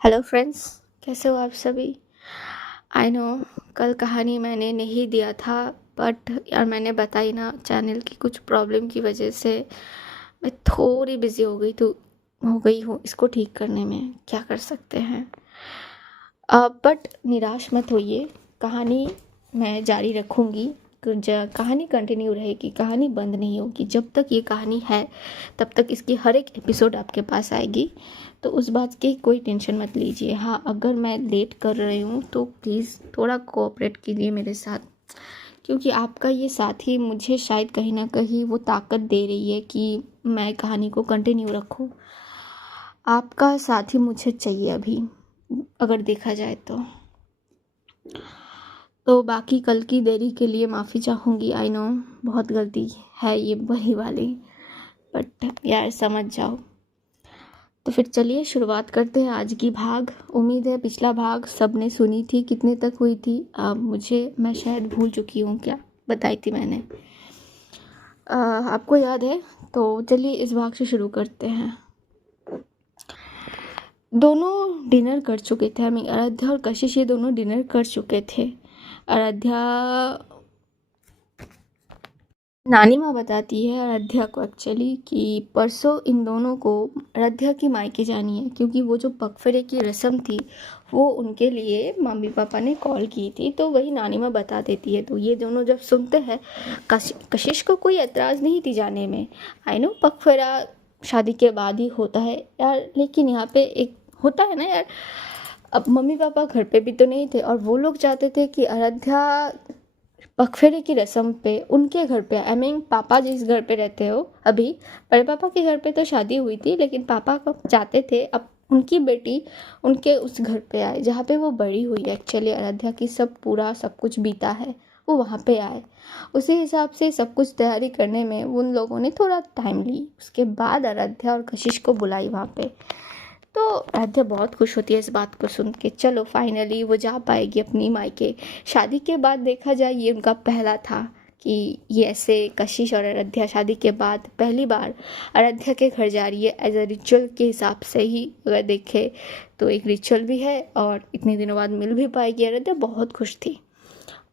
Hello friends, कैसे हो आप सभी। आई नो कल कहानी मैंने नहीं दिया था, बट यार मैंने बताई ना, चैनल की कुछ प्रॉब्लम की वजह से मैं थोड़ी बिजी हो गई हूँ इसको ठीक करने में। क्या कर सकते हैं। बट निराश मत होइए, कहानी मैं जारी रखूँगी। कहानी कंटिन्यू रहेगी, कहानी बंद नहीं होगी। जब तक ये कहानी है तब तक इसकी हर एक एपिसोड आपके पास आएगी, तो उस बात की कोई टेंशन मत लीजिए। हाँ, अगर मैं लेट कर रही हूँ तो प्लीज़ थोड़ा कोऑपरेट कीजिए मेरे साथ, क्योंकि आपका ये साथ ही मुझे शायद कहीं ना कहीं वो ताकत दे रही है कि मैं कहानी को कंटिन्यू रखूँ। आपका साथ ही मुझे चाहिए अभी, अगर देखा जाए तो बाकी कल की देरी के लिए माफ़ी चाहूँगी। आई नो बहुत गलती है ये बड़ी वाली, बट यार समझ जाओ। तो फिर चलिए शुरुआत करते हैं आज की भाग। उम्मीद है पिछला भाग सबने सुनी थी, कितने तक हुई थी मैं शायद भूल चुकी हूँ, क्या बताई थी मैंने। आपको याद है? तो चलिए इस भाग से शुरू करते हैं। दोनों डिनर कर चुके थे, आराध्या और कशिश ये दोनों डिनर कर चुके थे। आराध्या नानी माँ बताती है आराध्या को एक्चुअली कि परसों इन दोनों को आराध्या की मायके जानी है, क्योंकि वो जो पगफेरे की रस्म थी वो उनके लिए मम्मी पापा ने कॉल की थी, तो वही नानी माँ बता देती है। तो ये दोनों जब सुनते हैं, कशिश को कोई एतराज़ नहीं थी जाने में। आई नो पगफेरा शादी के बाद ही होता है यार, लेकिन यहाँ पे एक होता है ना यार, अब मम्मी पापा घर पे भी तो नहीं थे और वो लोग चाहते थे कि आराध्या पगफेरे की रस्म पे उनके घर पे, पापा जिस घर पे रहते हो अभी, बड़े पापा के घर पे तो शादी हुई थी, लेकिन पापा को चाहते थे अब उनकी बेटी उनके उस घर पे आए जहाँ पे वो बड़ी हुई है। एक्चुअली आराध्या की सब कुछ बीता है, वो वहाँ पे आए। उसी हिसाब से सब कुछ तैयारी करने में उन लोगों ने थोड़ा टाइम ली। उसके बाद आराध्या और कशिश को बुलाई वहाँ पे, तो आराध्या बहुत खुश होती है इस बात को सुन के। चलो फाइनली वो जा पाएगी अपनी मायके। शादी के बाद देखा जाए ये उनका पहला था कि ये ऐसे कशिश और आराध्या शादी के बाद पहली बार आराध्या के घर जा रही है। एज अ रिचुअल के हिसाब से ही अगर देखे तो एक रिचुअल भी है, और इतने दिनों बाद मिल भी पाएगी। आराध्या बहुत खुश थी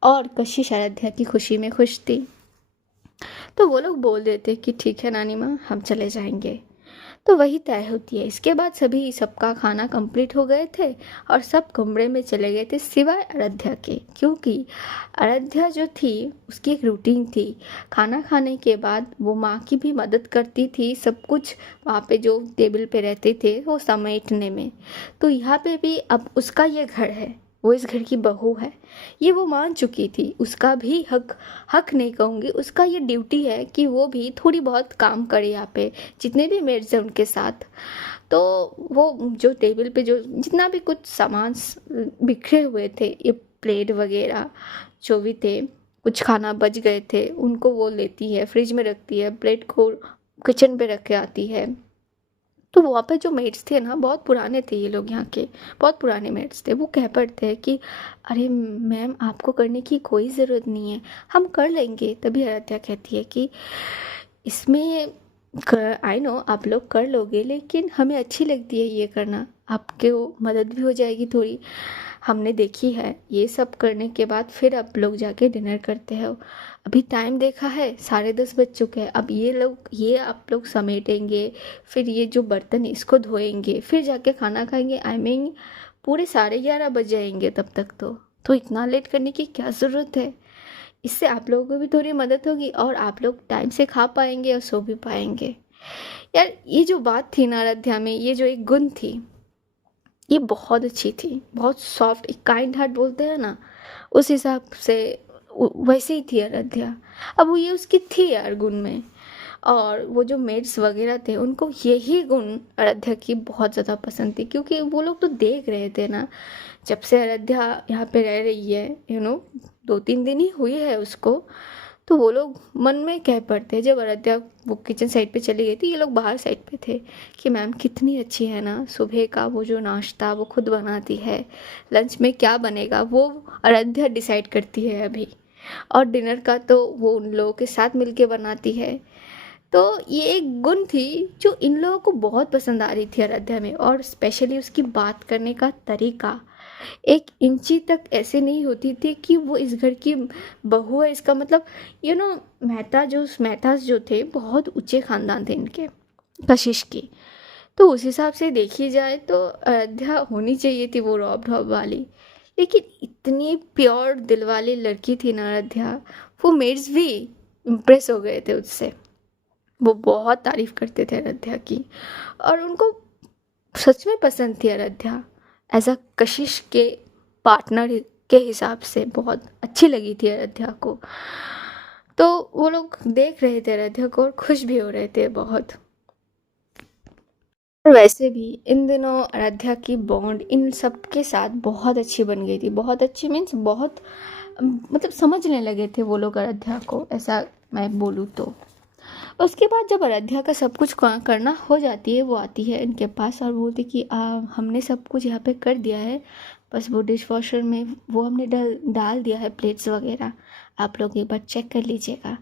और कशिश आराध्या की खुशी में खुश थी। तो वो लोग बोल देते कि ठीक है नानी माँ, हम चले जाएंगे। तो वही तय होती है। इसके बाद सभी सबका खाना कंप्लीट हो गए थे और सब कमरे में चले गए थे सिवाय आराध्या के, क्योंकि आराध्या जो थी उसकी एक रूटीन थी। खाना खाने के बाद वो माँ की भी मदद करती थी, सब कुछ वहाँ पे जो टेबल पे रहते थे वो समेटने में। तो यहाँ पे भी अब उसका ये घर है, वो इस घर की बहू है, ये वो मान चुकी थी। उसका भी हक हक नहीं कहूँगी, उसका ये ड्यूटी है कि वो भी थोड़ी बहुत काम करे यहाँ पे, जितने भी मेड्स हैं उनके साथ। तो वो जो टेबल पे जो जितना भी कुछ सामान बिखरे हुए थे, ये प्लेट वगैरह जो भी थे, कुछ खाना बच गए थे उनको वो लेती है, फ्रिज में रखती है, प्लेट को किचन पे रख के आती है। तो वहाँ पे जो मेट्स थे ना, बहुत पुराने थे ये लोग, यहाँ के बहुत पुराने मेट्स थे। वो कह पड़ते हैं कि अरे मैम आपको करने की कोई ज़रूरत नहीं है, हम कर लेंगे। तभी आराध्या कहती है कि इसमें आई नो आप लोग कर लोगे, लेकिन हमें अच्छी लगती है ये करना, आपके मदद भी हो जाएगी थोड़ी। हमने देखी है ये सब करने के बाद फिर आप लोग जाके डिनर करते हो। अभी टाइम देखा है 10:30 बज चुके हैं। अब ये आप लोग समेटेंगे, फिर ये जो बर्तन इसको धोएंगे, फिर जाके खाना खाएंगे। पूरे 11:30 बज जाएंगे तब तक। तो इतना लेट करने की क्या ज़रूरत है। इससे आप लोगों को भी थोड़ी मदद होगी और आप लोग टाइम से खा पाएंगे और सो भी पाएंगे। यार ये जो बात थी ना आराध्या में, ये जो एक गुण थी, ये बहुत अच्छी थी, बहुत सॉफ्ट, एक काइंड हार्ट बोलते हैं ना, उस हिसाब से वैसे ही थी आराध्या। अब वो ये उसकी थी यार गुण में, और वो जो मेड्स वगैरह थे उनको यही गुण आराध्या की बहुत ज़्यादा पसंद थी, क्योंकि वो लोग तो देख रहे थे ना, जब से आराध्या यहाँ पे रह रही है, 2-3 दिन ही हुई है उसको। तो वो लोग मन में कह पड़ते हैं, जब आराध्या वो किचन साइड पे चली गई थी, ये लोग बाहर साइड पे थे, कि मैम कितनी अच्छी है ना, सुबह का वो जो नाश्ता वो खुद बनाती है, लंच में क्या बनेगा वो आराध्या डिसाइड करती है अभी, और डिनर का तो वो उन लोगों के साथ मिलके बनाती है। तो ये एक गुण थी जो इन लोगों को बहुत पसंद आ रही थी आराध्या में, और स्पेशली उसकी बात करने का तरीका। 1 इंची तक ऐसे नहीं होती थी कि वो इस घर की बहू है, इसका मतलब मेहताज जो थे बहुत ऊंचे खानदान थे इनके, कशिश की। तो उस हिसाब से देखी जाए तो अयोध्या होनी चाहिए थी वो रॉब ढॉब वाली, लेकिन इतनी प्योर दिल वाली लड़की थी ना अयोध्या, वो मेड्स भी इम्प्रेस हो गए थे उससे। वो बहुत तारीफ करते थे अयोध्या की, और उनको सच में पसंद थी अयोध्या। एज अ कशिश के पार्टनर के हिसाब से बहुत अच्छी लगी थी अयोध्या को। तो वो लोग देख रहे थे अयोध्या को और खुश भी हो रहे थे बहुत। और वैसे भी इन दिनों आराध्या की बॉन्ड इन सब के साथ बहुत अच्छी बन गई थी। बहुत अच्छी मीन्स बहुत मतलब समझने लगे थे वो लोग आराध्या को, ऐसा मैं बोलूँ तो। उसके बाद जब आराध्या का सब कुछ करना हो जाती है, वो आती है इनके पास और बोलती कि हमने सब कुछ यहाँ पे कर दिया है, बस वो डिश वॉशर में वो हमने डाल दिया है प्लेट्स वगैरह, आप लोग एक बार चेक कर लीजिएगा।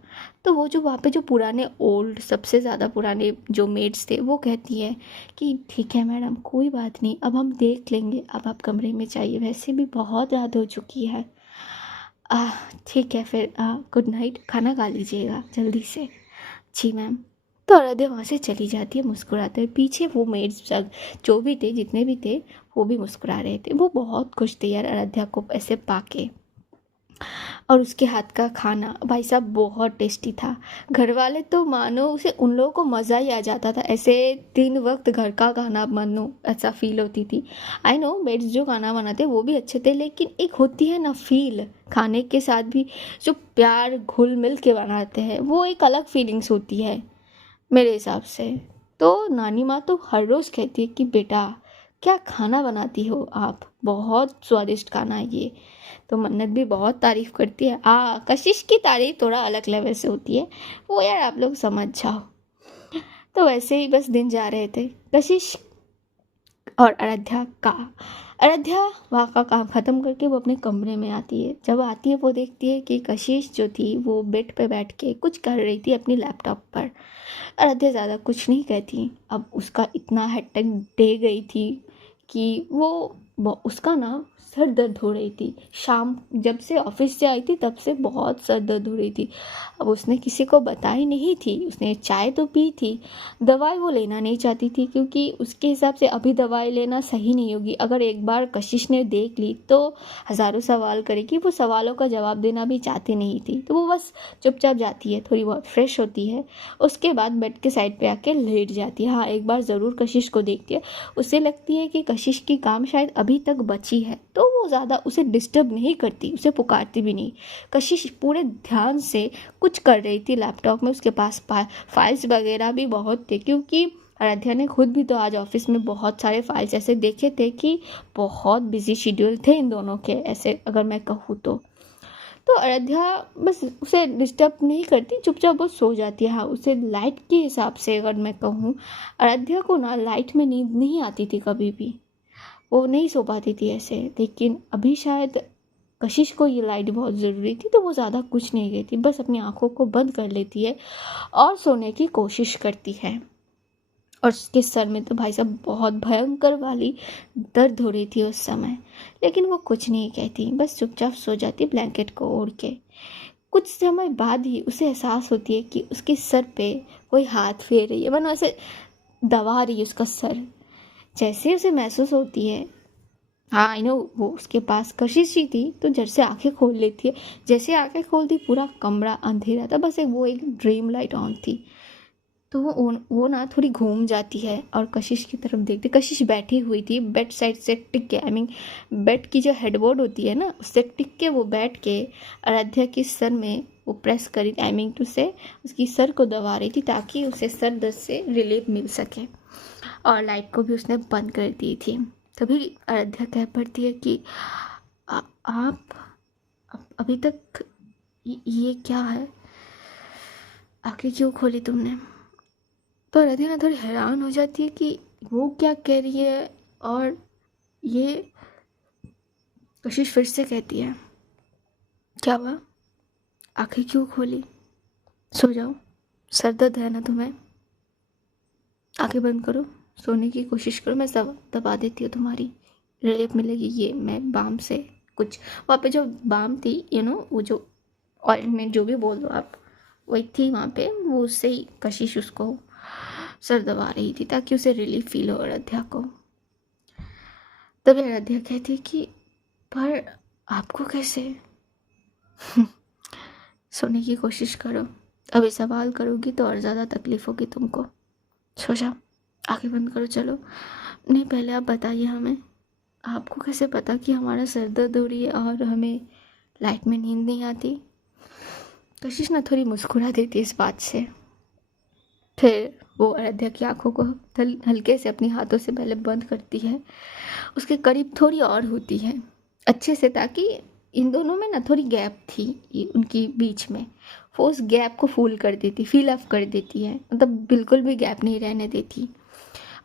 तो वो जो वहाँ पे जो पुराने ओल्ड सबसे ज़्यादा पुराने जो मेड्स थे वो कहती है कि ठीक है मैडम, कोई बात नहीं, अब हम देख लेंगे, अब आप कमरे में जाइए, वैसे भी बहुत रात हो चुकी है। ठीक है फिर, गुड नाइट, खाना खा लीजिएगा जल्दी से। जी मैम। तो आराध्या वहाँ से चली जाती है मुस्कुराते हुए। पीछे वो मेड्स सब जो भी थे, जितने भी थे, वो भी मुस्कुरा रहे थे। वो बहुत खुश थे यार आराध्या को ऐसे पाके। और उसके हाथ का खाना भाई साहब बहुत टेस्टी था। घर वाले तो मानो उसे, उन लोगों को मज़ा ही आ जाता था, ऐसे 3 वक्त घर का खाना मानो ऐसा फील होती थी। आई नो मेड्स जो खाना बनाते वो भी अच्छे थे, लेकिन एक होती है ना फील खाने के साथ भी, जो प्यार घुल मिल के बनाते हैं, वो एक अलग फीलिंग्स होती है मेरे हिसाब से। तो नानी माँ तो हर रोज़ कहती है कि बेटा क्या खाना बनाती हो आप, बहुत स्वादिष्ट खाना है ये। तो मन्नत भी बहुत तारीफ करती है। कशिश की तारीफ थोड़ा अलग लेवल से होती है, वो यार आप लोग समझ जाओ। तो वैसे ही बस दिन जा रहे थे, कशिश और आराध्या का। आराध्या वहाँ का काम ख़त्म करके वो अपने कमरे में आती है। जब आती है वो देखती है कि कशिश जो थी वो बेड पे बैठ के कुछ कर रही थी अपनी लैपटॉप पर। आराध्या ज़्यादा कुछ नहीं कहती। अब उसका इतना हेक्टिक डे गई थी कि उसका ना सर दर्द हो रही थी। शाम जब से ऑफिस से आई थी तब से बहुत सर दर्द हो रही थी। अब उसने किसी को बताई नहीं थी, उसने चाय तो पी थी, दवाई वो लेना नहीं चाहती थी, क्योंकि उसके हिसाब से अभी दवाई लेना सही नहीं होगी। अगर एक बार कशिश ने देख ली तो हज़ारों सवाल करेगी, वो सवालों का जवाब देना भी चाहती नहीं थी। तो वो बस चुपचाप जाती है, थोड़ी बहुत फ्रेश होती है, उसके बाद बेड के साइड पे आके लेट जाती है। हाँ, एक बार ज़रूर कशिश को देखती है, उसे लगती है कि कशिश की काम शायद अभी तक बची है, तो वो ज़्यादा उसे डिस्टर्ब नहीं करती, उसे पुकारती भी नहीं। कशिश पूरे ध्यान से कुछ कर रही थी लैपटॉप में, उसके पास फाइल्स वगैरह भी बहुत थे, क्योंकि आराध्या ने खुद भी तो आज ऑफिस में बहुत सारे फाइल्स ऐसे देखे थे कि बहुत बिजी शेड्यूल थे इन दोनों के, ऐसे अगर मैं कहूँ तो आराध्या बस उसे डिस्टर्ब नहीं करती, चुपचाप वो सो जाती है। हाँ, उसे लाइट के हिसाब से अगर मैं कहूँ, आराध्या को ना लाइट में नींद नहीं आती थी कभी भी, वो नहीं सो पाती थी ऐसे। लेकिन अभी शायद कशिश को ये लाइट बहुत ज़रूरी थी, तो वो ज़्यादा कुछ नहीं कहती, बस अपनी आंखों को बंद कर लेती है और सोने की कोशिश करती है। और उसके सर में तो भाई साहब बहुत भयंकर वाली दर्द हो रही थी उस समय, लेकिन वो कुछ नहीं कहती, बस चुपचाप सो जाती ब्लैंकेट को ओढ़ के। कुछ समय बाद ही उसे एहसास होती है कि उसके सर पे कोई हाथ फेर रही है, मानो ऐसे दबा रही है उसका सर। जैसे उसे महसूस होती है, हाँ आई नो, वो उसके पास कशिश ही थी, तो जब से आंखें खोल लेती है, जैसे आंखें खोलती पूरा कमरा अंधेरा था, बस वो एक ड्रीम लाइट ऑन थी। तो वो ना थोड़ी घूम जाती है और कशिश की तरफ देखती। कशिश बैठी हुई थी बेड साइड से टिक के, आई मीन बेड की जो हेडबोर्ड होती है ना, उससे टिक के वो बैठ के आराध्या के सर में वो प्रेस करी, आई मीन टू से उसकी सर को दबा रही थी, ताकि उसे सर दर्द से रिलीफ मिल सके। और लाइट को भी उसने बंद कर दी थी। तभी आराध्या कह पड़ती है कि आप अभी तक ये क्या है, आखिर क्यों खोली तुमने? तो आराध्या ना थोड़ी हैरान हो जाती है कि वो क्या कह रही है। और ये कशिश फिर से कहती है, क्या हुआ, आखिर क्यों खोली, सो जाओ। सर दर्द है ना तुम्हें? आंखें बंद करो, सोने की कोशिश करो, मैं सब दबा देती हूँ, तुम्हारी रिलीफ मिलेगी। ये मैं बाम से कुछ वहाँ पे जो बाम थी वो जो ऑइंटमेंट जो भी बोल दो आप, वही थी वहाँ पे, वो उससे ही कशिश उसको सर दबा रही थी ताकि उसे रिलीफ फील हो आराध्या को। तभी आराध्या कहती कि पर आपको कैसे? सोने की कोशिश करो, अभी सवाल करोगी तो और ज़्यादा तकलीफ होगी तुमको। सो जाओ, आंखें बंद करो। चलो, नहीं पहले आप बताइए हमें, आपको कैसे पता कि हमारा सर दर्द हो रही है और हमें लाइट में नींद नहीं आती? कशिश ना थोड़ी मुस्कुरा देती इस बात से। फिर वो आराध्या की आंखों को हल्के से अपने हाथों से पहले बंद करती है, उसके करीब थोड़ी और होती है अच्छे से, ताकि इन दोनों में ना थोड़ी गैप थी उनकी बीच में, वो उस गैप को फुल कर देती, फिल अप कर देती है, मतलब बिल्कुल भी गैप नहीं रहने देती।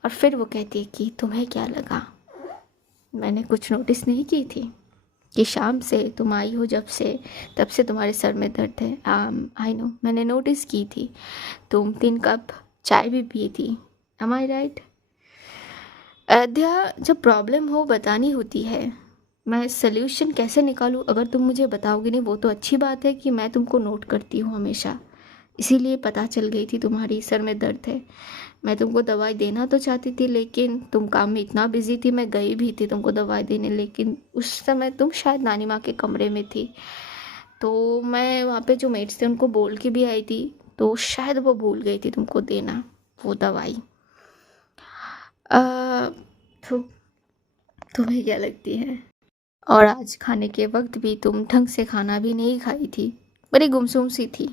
और फिर वो कहती है कि तुम्हें क्या लगा, मैंने कुछ नोटिस नहीं की थी कि शाम से तुम आई हो जब से, तब से तुम्हारे सर में दर्द है। आई नो, मैंने नोटिस की थी, तुम 3 कप चाय भी पिए थी। एम आई राइट? अयोध्या, जब प्रॉब्लम हो बतानी होती है, मैं सल्यूशन कैसे निकालूं अगर तुम मुझे बताओगे नहीं? वो तो अच्छी बात है कि मैं तुमको नोट करती हूँ हमेशा, इसीलिए पता चल गई थी तुम्हारी सर में दर्द है। मैं तुमको दवाई देना तो चाहती थी, लेकिन तुम काम में इतना बिजी थी, मैं गई भी थी तुमको दवाई देने, लेकिन उस समय तुम शायद नानी माँ के कमरे में थी, तो मैं वहाँ पे जो मेट्स थे उनको बोल के भी आई थी, तो शायद वो भूल गई थी तुमको देना वो दवाई। तो तुम्हें क्या लगती है? और आज खाने के वक्त भी तुम ढंग से खाना भी नहीं खाई थी, बड़ी गुमसुम सी थी,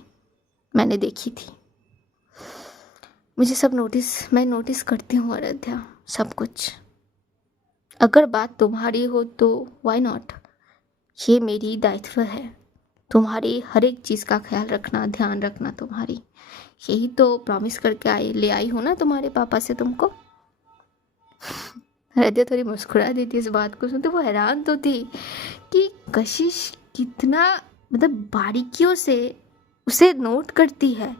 मैंने देखी थी। मुझे सब मैं नोटिस करती हूँ आराध्या, सब कुछ। अगर बात तुम्हारी हो तो व्हाई नॉट, ये मेरी दायित्व है, तुम्हारी हर एक चीज़ का ख्याल रखना, ध्यान रखना तुम्हारी, यही तो प्रॉमिस करके ले आई हूँ ना तुम्हारे पापा से तुमको। आराध्या थोड़ी मुस्कुरा देती इस बात को सुनते, वो हैरान तो थी कि कशिश कितना मतलब बारीकियों से उसे नोट करती है,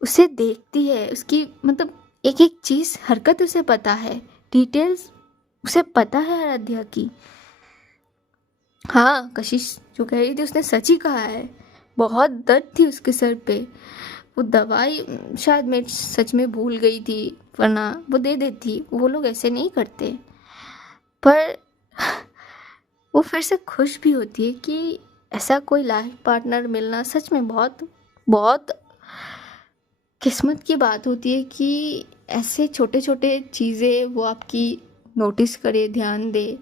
उसे देखती है, उसकी मतलब एक एक चीज़ हरकत उसे पता है, डिटेल्स उसे पता है आराध्या की। हाँ, कशिश जो कह रही थी उसने सच ही कहा है, बहुत दर्द थी उसके सर पे। वो दवाई शायद मैं सच में भूल गई थी, वरना वो दे देती, वो लोग ऐसे नहीं करते। पर वो फिर से खुश भी होती है कि ऐसा कोई लाइफ पार्टनर मिलना सच में बहुत बहुत किस्मत की बात होती है कि ऐसे छोटे छोटे चीज़ें वो आपकी नोटिस करे, ध्यान दे।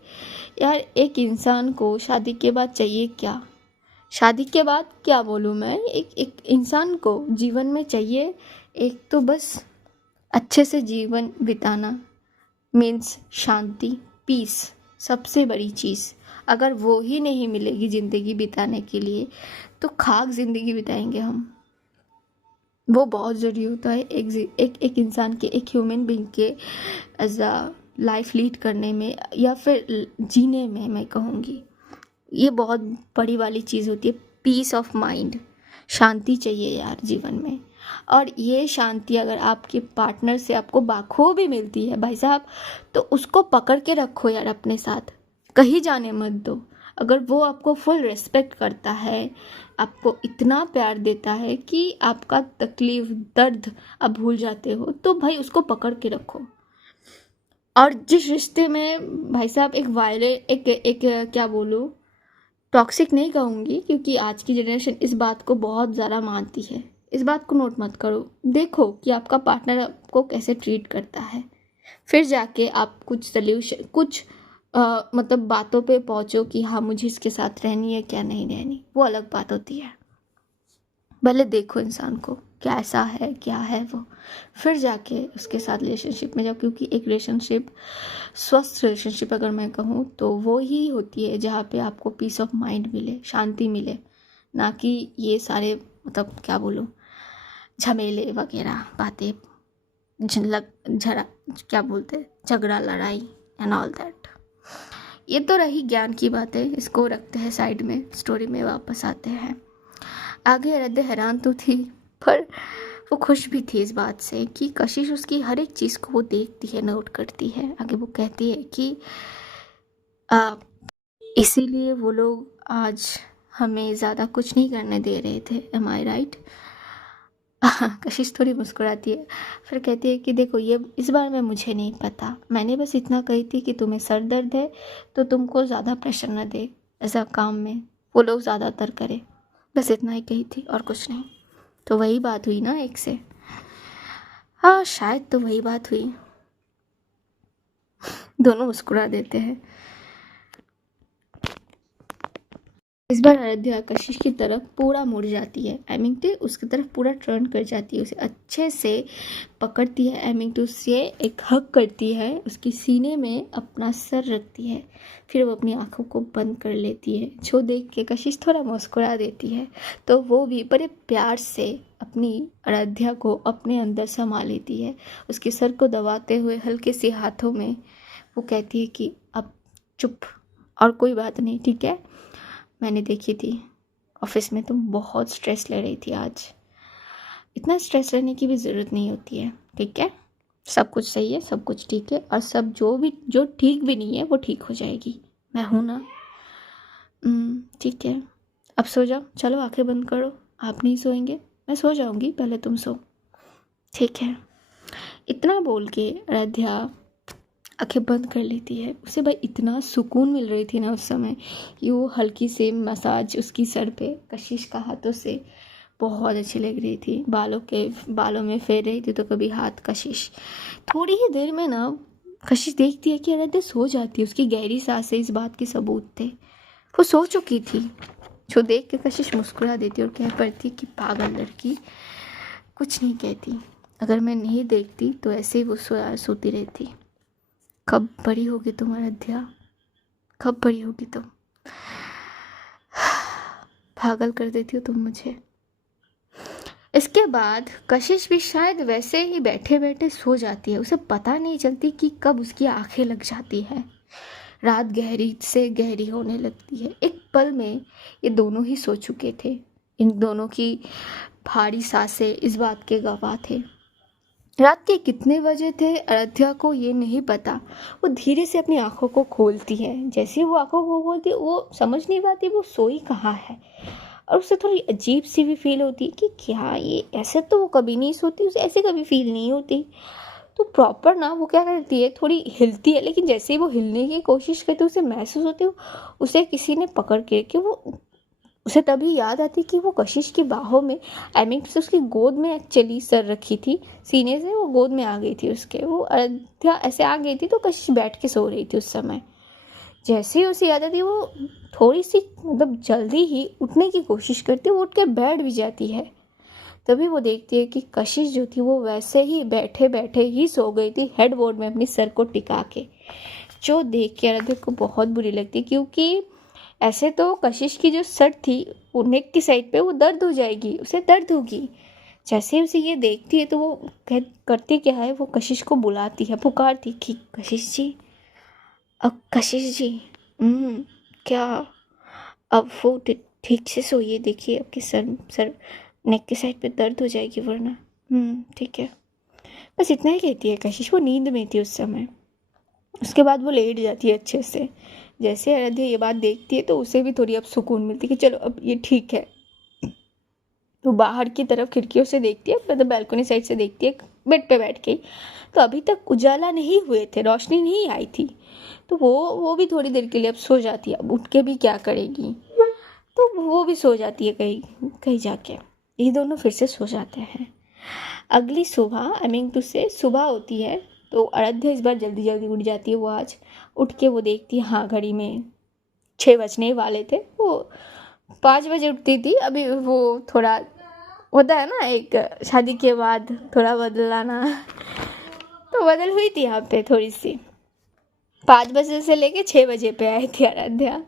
यार, एक इंसान को शादी के बाद चाहिए क्या? शादी के बाद क्या बोलूँ मैं, एक इंसान को जीवन में चाहिए एक तो बस अच्छे से जीवन बिताना, मीन्स शांति, पीस, सबसे बड़ी चीज़। अगर वो ही नहीं मिलेगी ज़िंदगी बिताने के लिए तो खाक ज़िंदगी बिताएंगे हम। वो बहुत ज़रूरी होता है एक इंसान के, एक ह्यूमन बीइंग के एज अ लाइफ लीड करने में या फिर जीने में, मैं कहूँगी ये बहुत बड़ी वाली चीज़ होती है, पीस ऑफ माइंड। शांति चाहिए यार जीवन में, और ये शांति अगर आपके पार्टनर से आपको बाखूबी मिलती है भाई साहब, तो उसको पकड़ के रखो यार अपने साथ, कहीं जाने मत दो। अगर वो आपको फुल रिस्पेक्ट करता है, आपको इतना प्यार देता है कि आपका तकलीफ दर्द आप भूल जाते हो, तो भाई उसको पकड़ के रखो। और जिस रिश्ते में भाई साहब एक क्या बोलूँ, टॉक्सिक नहीं कहूँगी क्योंकि आज की जनरेशन इस बात को बहुत ज़्यादा मानती है, इस बात को नोट मत करो, देखो कि आपका पार्टनर आपको कैसे ट्रीट करता है, फिर जाके आप कुछ सल्यूशन, कुछ मतलब बातों पे पहुँचो कि हाँ मुझे इसके साथ रहनी है क्या नहीं रहनी, वो अलग बात होती है। भले देखो इंसान को कैसा है, क्या है वो, फिर जाके उसके साथ रिलेशनशिप में जाओ, क्योंकि एक रिलेशनशिप, स्वस्थ रिलेशनशिप अगर मैं कहूँ तो वो ही होती है जहाँ पे आपको पीस ऑफ माइंड मिले, शांति मिले, ना कि ये सारे मतलब क्या बोलूँ झमेले वगैरह बातें, झड़ा क्या बोलते झगड़ा लड़ाई एंड ऑल दैट। ये तो रही ज्ञान की बातें, इसको रखते हैं साइड में, स्टोरी में वापस आते हैं। आगे आराध्या हैरान तो थी, पर वो खुश भी थी इस बात से कि कशिश उसकी हर एक चीज़ को वो देखती है, नोट करती है। आगे वो कहती है कि आ, इसीलिए वो लोग आज हमें ज़्यादा कुछ नहीं करने दे रहे थे। एम आई राइट? कशिश थोड़ी मुस्कुराती है, फिर कहती है कि देखो ये इस बारे में मुझे नहीं पता, मैंने बस इतना कही थी कि तुम्हें सर दर्द है तो तुमको ज़्यादा प्रेशर न दे ऐसा काम में, वो लोग ज़्यादातर करे, बस इतना ही कही थी और कुछ नहीं। तो वही बात हुई ना एक से? हाँ शायद तो वही बात हुई। दोनों मुस्कुरा देते हैं। इस बार आराध्या कशिश की तरफ पूरा मुड़ जाती है। एमिंग टू उसकी तरफ पूरा टर्न कर जाती है, उसे अच्छे से पकड़ती है। एमिंग टू से एक हग करती है, उसकी सीने में अपना सर रखती है, फिर वो अपनी आंखों को बंद कर लेती है। जो देख के कशिश थोड़ा मुस्कुरा देती है, तो वो भी बड़े प्यार से अपनी आराध्या को अपने अंदर समा लेती है। उसके सर को दबाते हुए हल्के से हाथों में वो कहती है कि अब चुप, और कोई बात नहीं, ठीक है? मैंने देखी थी ऑफिस में तुम बहुत स्ट्रेस ले रही थी आज, इतना स्ट्रेस लेने की भी ज़रूरत नहीं होती है, ठीक है? सब कुछ सही है, सब कुछ ठीक है, और सब जो ठीक भी नहीं है वो ठीक हो जाएगी। मैं हूँ ना। ठीक है, अब सो जाओ, चलो आंखें बंद करो। आप नहीं सोएंगे? मैं सो जाऊँगी, पहले तुम सो। ठीक है। इतना बोल के आराध्या आंखें बंद कर लेती है। उसे भाई इतना सुकून मिल रही थी ना उस समय कि वो हल्की से मसाज उसकी सर पे कशिश का हाथों से बहुत अच्छी लग रही थी। बालों में फेर रही थी तो कभी हाथ कशिश। थोड़ी ही देर में ना कशिश देखती है कि आराध्या सो जाती है। उसकी गहरी सांसें इस बात के सबूत थे, वो सो चुकी थी। जो देख के कशिश मुस्कुरा देती और कह पड़ती कि पागल लड़की, कुछ नहीं कहती। अगर मैं नहीं देखती तो ऐसे ही वो सोती रहती। कब बड़ी होगी तुम आराध्या, कब बड़ी होगी तुम? पागल कर देती हो तुम मुझे। इसके बाद कशिश भी शायद वैसे ही बैठे बैठे सो जाती है। उसे पता नहीं चलती कि कब उसकी आंखें लग जाती है। रात गहरी से गहरी होने लगती है। एक पल में ये दोनों ही सो चुके थे। इन दोनों की भारी सांसें इस बात के गवाह थे। रात के कितने बजे थे आराध्या को ये नहीं पता। वो धीरे से अपनी आंखों को खोलती है। जैसे ही वो आंखों को खोलती है वो समझ नहीं पाती वो सोई कहाँ है, और उसे थोड़ी अजीब सी भी फील होती है कि क्या ये, ऐसे तो वो कभी नहीं सोती, उसे ऐसे कभी फील नहीं होती। तो प्रॉपर ना वो क्या करती है, थोड़ी हिलती है, लेकिन जैसे ही वो हिलने की कोशिश करती है उसे महसूस होती है उसे किसी ने पकड़ के, कि वो उसे तभी याद आती कि वो कशिश की बाहों में, आई मीन उसकी गोद में एक्चुअली सर रखी थी। सीने से वो गोद में आ गई थी उसके। वो आराध्या ऐसे आ गई थी तो कशिश बैठ के सो रही थी उस समय। जैसे ही उसे याद आती वो थोड़ी सी मतलब जल्दी ही उठने की कोशिश करती है, वो उठ के बैठ भी जाती है। तभी वो देखती है कि कशिश जो थी वो वैसे ही बैठे बैठे ही सो गई थी, हेडबोर्ड में अपनी सर को टिका के। जो देख के आराध्या को बहुत बुरी लगती, क्योंकि ऐसे तो कशिश की जो सर थी वो नेक की साइड पे वो दर्द हो जाएगी, उसे दर्द होगी। जैसे ही उसे ये देखती है तो वो करती क्या है, वो कशिश को बुलाती है, पुकारती कि कशिश जी, अब कशिश जी, क्या अब वो ठीक से सोइए, देखिए आपके सर नेक की साइड पे दर्द हो जाएगी वरना। ठीक है। बस इतना ही कहती है कशिश। वो नींद में थी उस समय। उसके बाद वो लेट जाती है अच्छे से। जैसे आराध्या ये बात देखती है तो उसे भी थोड़ी अब सुकून मिलती है कि चलो अब ये ठीक है। तो बाहर की तरफ खिड़कियों से देखती है, मतलब बैल्कनी साइड से देखती है बेड पे बैठ के। तो अभी तक उजाला नहीं हुए थे, रोशनी नहीं आई थी। तो वो भी थोड़ी देर के लिए अब सो जाती है। अब उठ के भी क्या करेगी, तो वो भी सो जाती है कहीं कहीं जाके। ये दोनों फिर से सो जाते हैं। अगली सुबह आई मीन टू से सुबह होती है तो आराध्या इस बार जल्दी जल्दी उठ जाती है। वो आज उठ के वो देखती है, हाँ घड़ी में 6 बजने वाले थे। वो 5 बजे उठती थी। अभी वो थोड़ा होता है ना, एक शादी के बाद थोड़ा बदलाना, तो बदल हुई थी यहाँ पे थोड़ी सी। 5 बजे से लेके 6 बजे पे आई थी आराध्या।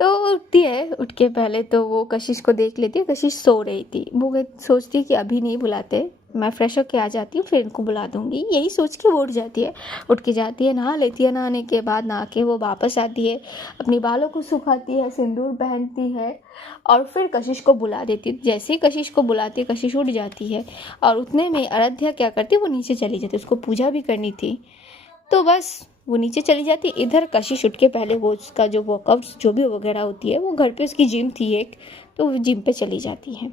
तो उठती है, उठ के पहले तो वो कशिश को देख लेती है। कशिश सो रही थी। वो सोचती कि अभी नहीं बुलाते, मैं फ्रेश होके आ जाती हूँ, फिर इनको बुला दूँगी। यही सोच के वो उठ जाती है, उठ के जाती है, नहा लेती है। नहाने के बाद नहा के वो वापस आती है, अपने बालों को सुखाती है, सिंदूर पहनती है और फिर कशिश को बुला देती है। जैसे ही कशिश को बुलाती है, कशिश उठ जाती है और उतने में आराध्या क्या करती है, वो नीचे चली जाती है। उसको पूजा भी करनी थी, तो बस वो नीचे चली जाती। इधर कशिश उठ के पहले वो उसका जो वर्कआउट जो भी वगैरह होती है, वो घर पे उसकी जिम थी एक, तो वो जिम पे चली जाती है।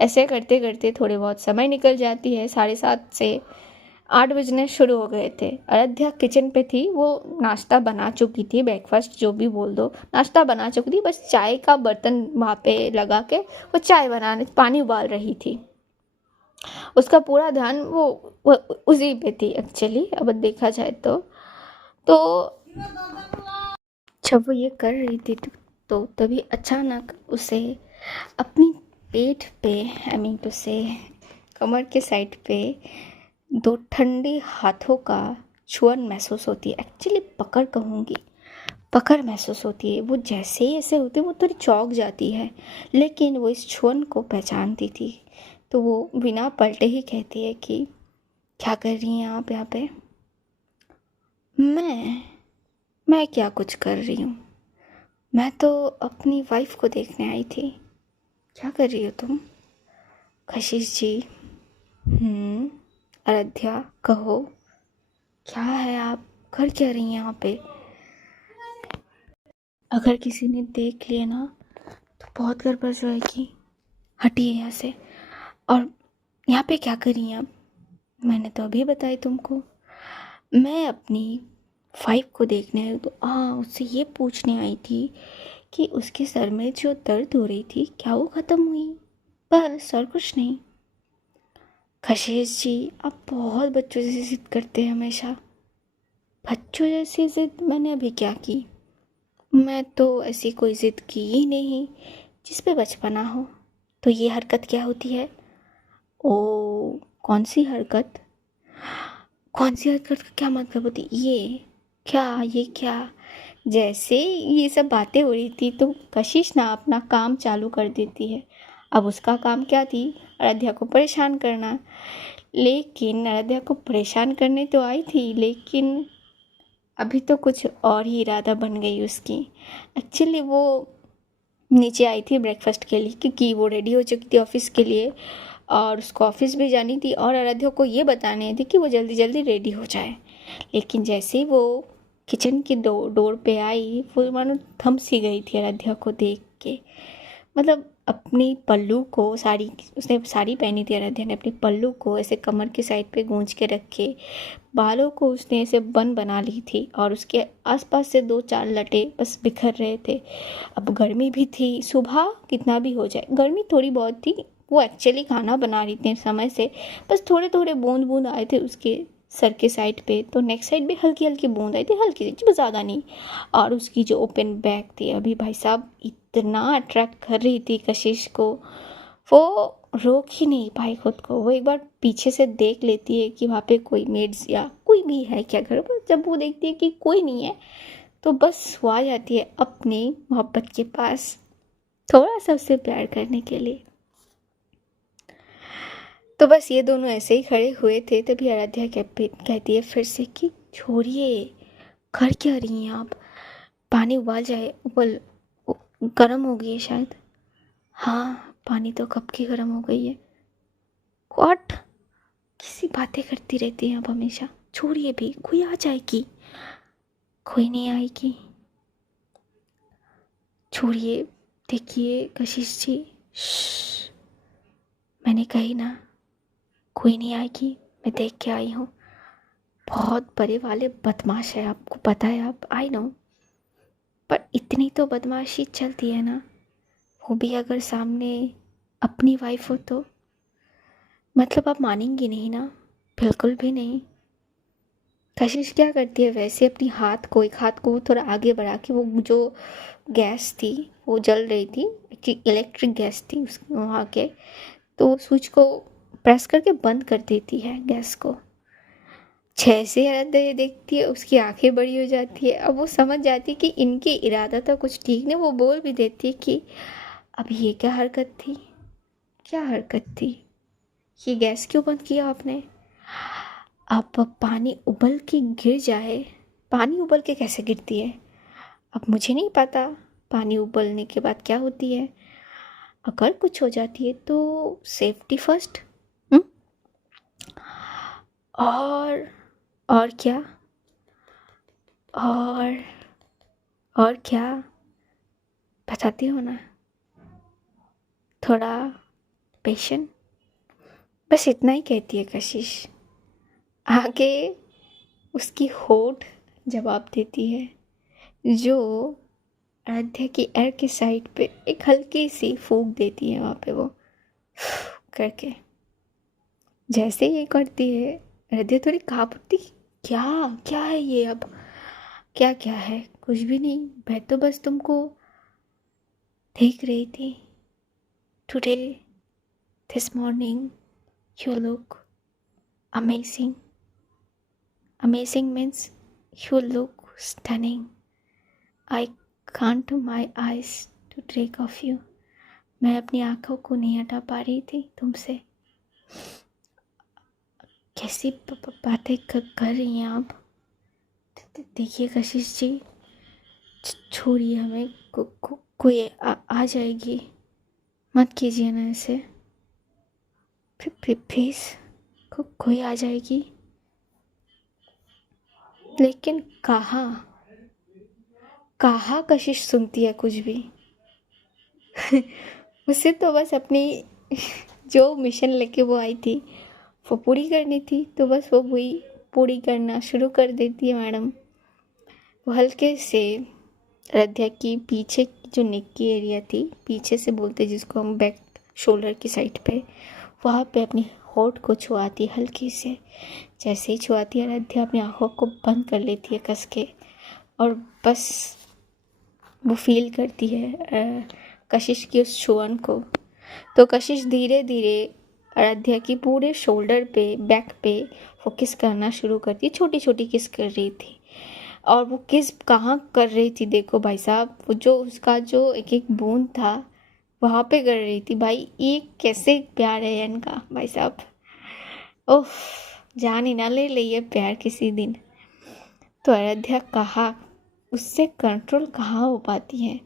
ऐसे करते करते थोड़े बहुत समय निकल जाती है। 7:30 से 8 बजने शुरू हो गए थे। आराध्या किचन पे थी, वो नाश्ता बना चुकी थी, ब्रेकफास्ट जो भी बोल दो, नाश्ता बना चुकी थी। बस चाय का बर्तन वहाँ पे लगा के वो चाय बनाने पानी उबाल रही थी। उसका पूरा ध्यान वो उसी पे थी एक्चुअली, अब देखा जाए तो जब वो ये कर रही थी तो तभी अचानक उसे अपनी पेट पे, आई मीन टू से कमर के साइड पे 2 ठंडे हाथों का छुअन महसूस होती है। एक्चुअली पकड़ कहूँगी, पकड़ महसूस होती है। वो जैसे ही ऐसे होती है वो थोड़ी चौंक जाती है, लेकिन वो इस छुअन को पहचानती थी। तो वो बिना पलटे ही कहती है कि क्या कर रही हैं आप यहाँ पे? मैं क्या कुछ कर रही हूँ, मैं तो अपनी वाइफ को देखने आई थी। क्या कर रही हो तुम? कशिश जी। आराध्या कहो, क्या है, आप कर क्या रही हैं यहाँ पे? अगर किसी ने देख लिया ना तो बहुत गड़बड़ जाएगी, हटिए यहाँ से। और यहाँ पे क्या कर रही हैं आप? मैंने तो अभी बताई तुमको, मैं अपनी वाइफ को देखने आई तो उससे ये पूछने आई थी कि उसके सर में जो दर्द हो रही थी क्या वो ख़त्म हुई, बस और कुछ नहीं। कशिश जी, आप बहुत बच्चों जैसी जिद करते हैं हमेशा। बच्चों जैसी जिद मैंने अभी क्या की? मैं तो ऐसी कोई जिद की ही नहीं जिस पे बचपना हो। तो ये हरकत क्या होती है? ओ, कौन सी हरकत? कौन सी हरकत का क्या मतलब होती? ये क्या? जैसे ये सब बातें हो रही थी तो कशिश ना अपना काम चालू कर देती है। अब उसका काम क्या थी? आराध्या को परेशान करना। लेकिन आराध्या को परेशान करने तो आई थी, लेकिन अभी तो कुछ और ही इरादा बन गई उसकी। एक्चुअली वो नीचे आई थी ब्रेकफास्ट के लिए, क्योंकि वो रेडी हो चुकी थी ऑफिस के लिए और उसको ऑफिस भी जानी थी और आराध्या को ये बताने थी कि वो जल्दी जल्दी रेडी हो जाए। लेकिन जैसे ही वो किचन की डोर पे आई, वो मानो थम सी गई थी आराध्या को देख के। मतलब अपनी पल्लू को, साड़ी, उसने साड़ी पहनी थी आराध्या ने, अपनी पल्लू को ऐसे कमर की साइड पे गूंज के रखे, बालों को उसने ऐसे बन बना ली थी और उसके आसपास से 2-4 लटे बस बिखर रहे थे। अब गर्मी भी थी, सुबह कितना भी हो जाए गर्मी थोड़ी बहुत थी। वो एक्चुअली खाना बना रही थी समय से, बस थोड़े थोड़े बूंद बूंद आए थे उसके सर के साइड पे, तो नेक साइड भी हल्की हल्की बूंद आई थी, हल्की सी, ज़्यादा नहीं। और उसकी जो ओपन बैग थी, अभी भाई साहब इतना अट्रैक्ट कर रही थी कशिश को, वो रोक ही नहीं पाई खुद को। वो एक बार पीछे से देख लेती है कि वहाँ पे कोई मेड्स या कोई भी है क्या घर पर। जब वो देखती है कि कोई नहीं है तो बस वो आ जाती है अपने मोहब्बत के पास, थोड़ा सा उससे प्यार करने के लिए। तो बस ये दोनों ऐसे ही खड़े हुए थे, तभी आराध्या कहती है फिर से कि छोड़िए, कर क्या रही हैं आप? पानी उबाल जाए, गर्म हो गई है शायद। हाँ, पानी तो कब की गर्म हो गई है। व्हाट? किसी बातें करती रहती हैं आप हमेशा। छोड़िए भी, कोई आ जाएगी। कोई नहीं आएगी, छोड़िए। देखिए कशिश जी, मैंने कही ना, कोई नहीं आएगी, मैं देख के आई हूँ। बहुत बड़े वाले बदमाश है, आपको पता है, आप, आई नो, पर इतनी तो बदमाशी चलती है ना, वो भी अगर सामने अपनी वाइफ हो तो। मतलब आप मानेंगी नहीं ना? बिल्कुल भी नहीं। कशिश क्या करती है वैसे, अपनी हाथ को, एक हाथ को थोड़ा आगे बढ़ा के, वो जो गैस थी वो जल रही थी, इलेक्ट्रिक गैस थी उस वहाँ के, तो वो स्विच को प्रेस करके बंद कर देती है गैस को। जैसे आराध्या ये देखती है उसकी आंखें बड़ी हो जाती है। अब वो समझ जाती है कि इनके इरादा तो कुछ ठीक नहीं। वो बोल भी देती है कि अब ये क्या हरकत थी, क्या हरकत थी? ये गैस क्यों बंद किया आपने? अब पानी उबल के गिर जाए, पानी उबल के कैसे गिरती है? अब मुझे नहीं पता पानी उबलने के बाद क्या होती है। अगर कुछ हो जाती है तो सेफ्टी फर्स्ट। और और क्या? और और क्या बताती हो ना? थोड़ा पेशेंट। बस इतना ही कहती है कशिश। आगे उसकी होठ जवाब देती है, जो आराध्या की एर की साइड पे एक हल्की सी फूंक देती है, वहाँ पे वो करके। जैसे ये करती है आराध्या थोड़ी काँप उठती। क्या क्या है ये? अब क्या क्या है? कुछ भी नहीं, मैं तो बस तुमको देख रही थी। Today, this morning, you look amazing. Amazing means you look stunning. I can't my eyes to take off you. मैं अपनी आंखों को नहीं हटा पा रही थी तुमसे। कैसी बातें कर रही हैं आप? देखिए कशिश जी, छोड़िए हमें। कोई आ जाएगी, मत कीजिए ना ऐसे। प्लीज, कोई आ जाएगी। लेकिन कहाँ कहाँ कशिश सुनती है कुछ भी। उसे तो बस अपनी जो मिशन लेके वो आई थी वो पूरी करनी थी, तो बस वो वही पूरी करना शुरू कर देती है मैडम। वो हल्के से आराध्या की पीछे की जो नेक की एरिया थी, पीछे से बोलते जिसको हम बैक शोल्डर की साइड पे, वहाँ पे अपनी होठ को छुआती हल्की से। जैसे ही छुआती है आराध्या अपनी आँखों को बंद कर लेती है कस के, और बस वो फील करती है कशिश की उस छुअन को। तो कशिश धीरे धीरे आराध्या की पूरे शोल्डर पे, बैक पे वो किस करना शुरू करती, छोटी छोटी किस कर रही थी। और वो किस कहाँ कर रही थी देखो भाई साहब, वो जो उसका जो एक एक बूंद था वहाँ पे कर रही थी। भाई ये कैसे प्यार है इनका भाई साहब। ओह, जान ही ना ले ये प्यार किसी दिन। तो आराध्या कहाँ, उससे कंट्रोल कहाँ हो पाती है।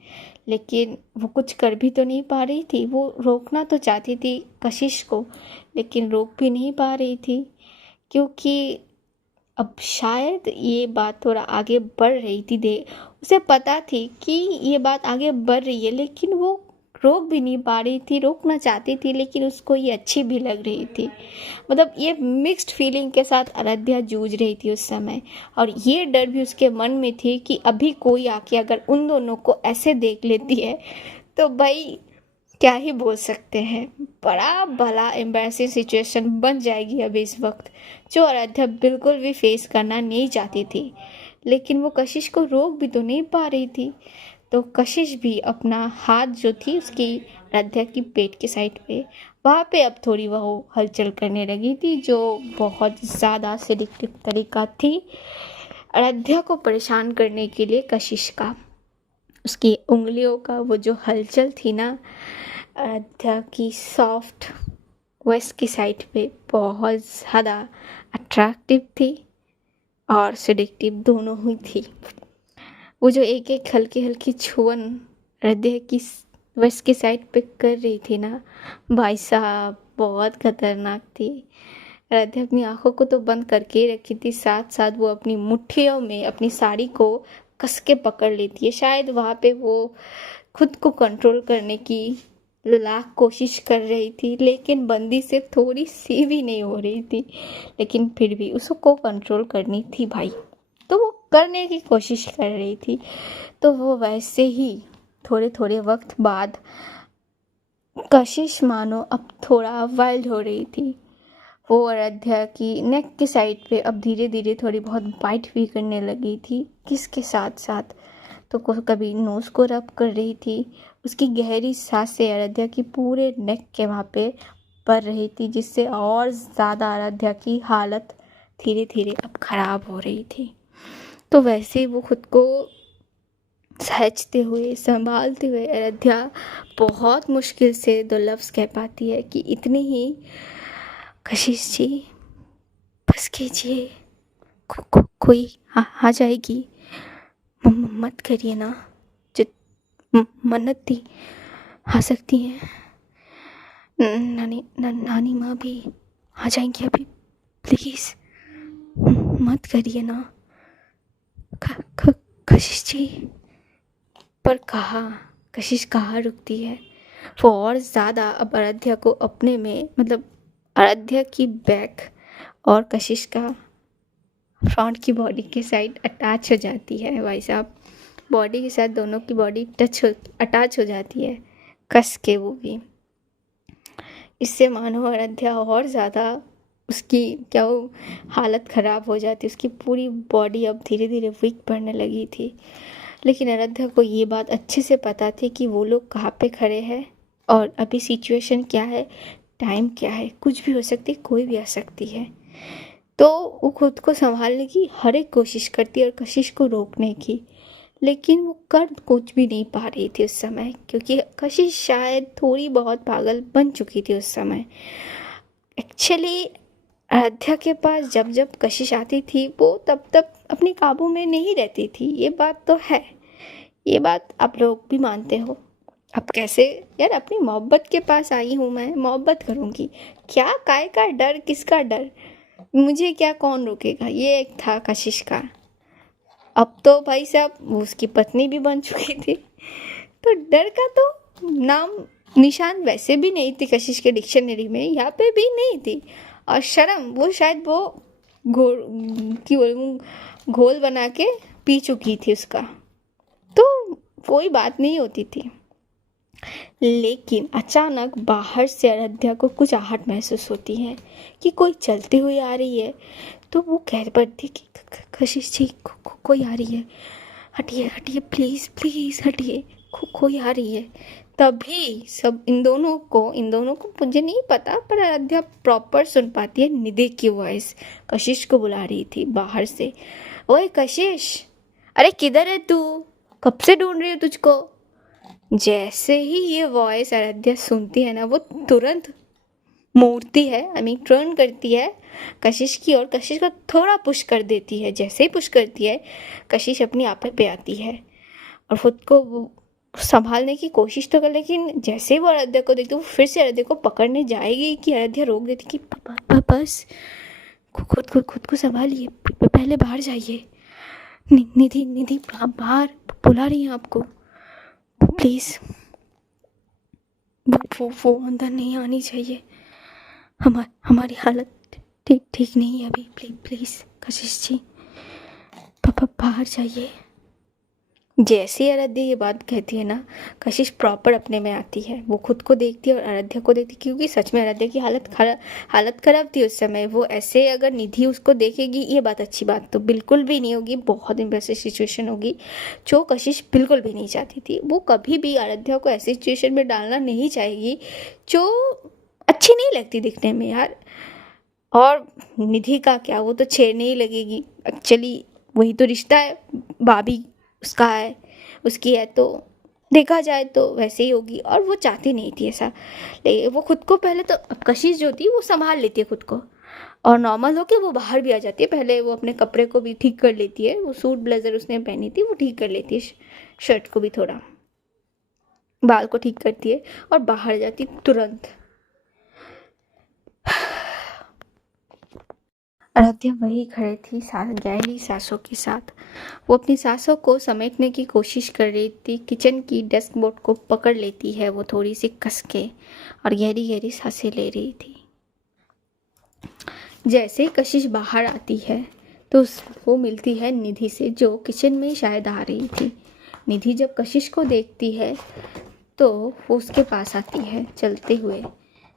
लेकिन वो कुछ कर भी तो नहीं पा रही थी। वो रोकना तो चाहती थी कशिश को, लेकिन रोक भी नहीं पा रही थी, क्योंकि अब शायद ये बात थोड़ा आगे बढ़ रही थी। दे उसे पता थी कि ये बात आगे बढ़ रही है, लेकिन वो रोक भी नहीं पा रही थी। रोकना चाहती थी लेकिन उसको ये अच्छी भी लग रही थी। मतलब ये मिक्स्ड फीलिंग के साथ आराध्या जूझ रही थी उस समय। और ये डर भी उसके मन में थी कि अभी कोई आके अगर उन दोनों को ऐसे देख लेती है तो भाई क्या ही बोल सकते हैं। बड़ा भला एम्बैरेसिंग सिचुएशन बन जाएगी अभी इस वक्त, जो आराध्या बिल्कुल भी फेस करना नहीं चाहती थी। लेकिन वो कशिश को रोक भी तो नहीं पा रही थी। तो कशिश भी अपना हाथ जो थी उसकी आराध्या की पेट के साइड पे, वहाँ पे अब थोड़ी वह हलचल करने लगी थी, जो बहुत ज़्यादा सिलेक्टिव तरीका थी आराध्या को परेशान करने के लिए कशिश का। उसकी उंगलियों का वो जो हलचल थी ना आराध्या की सॉफ्ट वेस्ट की साइड पे, बहुत ज़्यादा अट्रैक्टिव थी और सिडिक्टिव दोनों ही थी। वो जो एक एक हल्की हल्की छुअन हृदय की वेस्ट की साइड पे कर रही थी ना भाई साहब, बहुत खतरनाक थी। हृदय अपनी आंखों को तो बंद करके ही रखी थी, साथ साथ वो अपनी मुट्ठियों में अपनी साड़ी को कस के पकड़ लेती है। शायद वहाँ पे वो खुद को कंट्रोल करने की लाख कोशिश कर रही थी, लेकिन बंदी से थोड़ी सी भी नहीं हो रही थी। लेकिन फिर भी उसको कंट्रोल करनी थी भाई, तो वो करने की कोशिश कर रही थी। तो वो वैसे ही थोड़े थोड़े वक्त बाद कशिश मानो अब थोड़ा वाइल्ड हो रही थी। वो आराध्या की नेक की साइड पे अब धीरे धीरे थोड़ी बहुत बाइट भी करने लगी थी किसके साथ साथ। तो कभी नोज़ को रब कर रही थी। उसकी गहरी सांसें आराध्या की पूरे नेक के वहाँ पे पड़ रही थी, जिससे और ज़्यादा आराध्या की हालत धीरे धीरे अब ख़राब हो रही थी। तो वैसे ही वो खुद को सहजते हुए संभालते हुए आराध्या बहुत मुश्किल से दो लफ्ज़ कह पाती है कि इतनी ही कशिश जी बस कीजिए, कोई आ जाएगी, मत करिए ना, मन्नत थी, आ सकती हैं, नानी माँ भी आ जाएंगी अभी, प्लीज़ मत करिए ना, कशिश जी। पर कशिश कहाँ रुकती है, वो और ज़्यादा अब आराध्या को अपने में, मतलब आराध्या की बैक और कशिश का फ्रंट की बॉडी के साइड अटैच हो जाती है। भाई साहब, बॉडी के साथ दोनों की बॉडी अटैच हो जाती है, कस के, वो भी। इससे मानो आराध्या और ज़्यादा उसकी क्या वो हालत ख़राब हो जाती, उसकी पूरी बॉडी अब धीरे धीरे वीक पड़ने लगी थी। लेकिन आराध्या को ये बात अच्छे से पता थी कि वो लोग कहाँ पे खड़े हैं और अभी सिचुएशन क्या है, टाइम क्या है, कुछ भी हो सकती है, कोई भी आ सकती है। तो वो खुद को संभालने की हर एक कोशिश करती है और कशिश को रोकने की, लेकिन वो कर कुछ भी नहीं पा रही थी उस समय, क्योंकि कशिश शायद थोड़ी बहुत पागल बन चुकी थी उस समय। एक्चुअली आराध्या के पास जब जब कशिश आती थी वो तब तब अपने काबू में नहीं रहती थी, ये बात तो है, ये बात आप लोग भी मानते हो। अब कैसे यार, अपनी मोहब्बत के पास आई हूँ मैं, मोहब्बत करूँगी, क्या काय का डर, किसका डर, मुझे क्या, कौन रोकेगा, ये एक था कशिश का। अब तो भाई साहब वो उसकी पत्नी भी बन चुकी थी, तो डर का तो नाम निशान वैसे भी नहीं थी कशिश के डिक्शनरी में, यहाँ पे भी नहीं थी। और शर्म, वो शायद वो घोल की बोलूँ घोल बना के पी चुकी थी उसका, तो कोई बात नहीं होती थी। लेकिन अचानक बाहर से आराध्या को कुछ आहट महसूस होती है कि कोई चलती हुई आ रही है। तो वो कह पड़ती कि कशिश जी कोई आ रही है, हटिए हटिए, प्लीज़ प्लीज़ हटिए, कोई आ रही है। तभी सब इन दोनों को मुझे नहीं पता, पर आराध्या प्रॉपर सुन पाती है निधि की वॉइस कशिश को बुला रही थी बाहर से। ओए कशिश, अरे किधर है तू, कब से ढूंढ रही हूँ तुझको। जैसे ही ये वॉइस आराध्या सुनती है ना, वो तुरंत मोड़ती है, टर्न करती है कशिश की, और कशिश को थोड़ा पुश कर देती है। जैसे ही पुश करती है, कशिश अपनी आपे पे आती है और खुद को संभालने की कोशिश तो कर, लेकिन जैसे ही वो आराध्या को देखती है, वो फिर से आराध्या को पकड़ने जाएगी कि आराध्या रोक देती कि बस खुद को संभालिए, पहले बाहर जाइए, निधि निधि बाहर बुला रही है आपको, प्लीज़, वो अंदर नहीं आनी चाहिए, हमारी हालत ठीक नहीं है अभी, प्लीज़ कशिश जी, पापा बाहर जाइए। जैसे ही आराध्या ये बात कहती है ना, कशिश प्रॉपर अपने में आती है, वो खुद को देखती है और आराध्या को देखती है, क्योंकि सच में आराध्या की हालत खराब थी उस समय। वो ऐसे अगर निधि उसको देखेगी, ये बात अच्छी बात तो बिल्कुल भी नहीं होगी, बहुत इम्प्रेसिव सिचुएशन होगी, जो कशिश बिल्कुल भी नहीं चाहती थी। वो कभी भी आराध्या को ऐसी सिचुएशन में डालना नहीं चाहेगी जो अच्छी नहीं लगती दिखने में यार। और निधि का क्या, वो तो छेड़ने ही लगेगी, एक्चुअली वही तो रिश्ता है, भाभी उसका है, उसकी है, तो देखा जाए तो वैसे ही होगी, और वो चाहती नहीं थी ऐसा। लेकिन वो खुद को पहले तो, कशिश जो थी वो संभाल लेती है खुद को, और नॉर्मल होके वो बाहर भी आ जाती है। पहले वो अपने कपड़े को भी ठीक कर लेती है, वो सूट ब्लेजर उसने पहनी थी वो ठीक कर लेती है, शर्ट को भी थोड़ा, बाल को ठीक करती है और बाहर जाती तुरंत। आराध्या वही खड़ी थी गहरी सांसों के साथ, वो अपनी सांसों को समेटने की कोशिश कर रही थी। किचन की डेस्क बोर्ड को पकड़ लेती है वो थोड़ी सी कस के, और गहरी गहरी सांसें ले रही थी। जैसे कशिश बाहर आती है तो वो मिलती है निधि से, जो किचन में शायद आ रही थी। निधि जब कशिश को देखती है तो वो उसके पास आती है चलते हुए।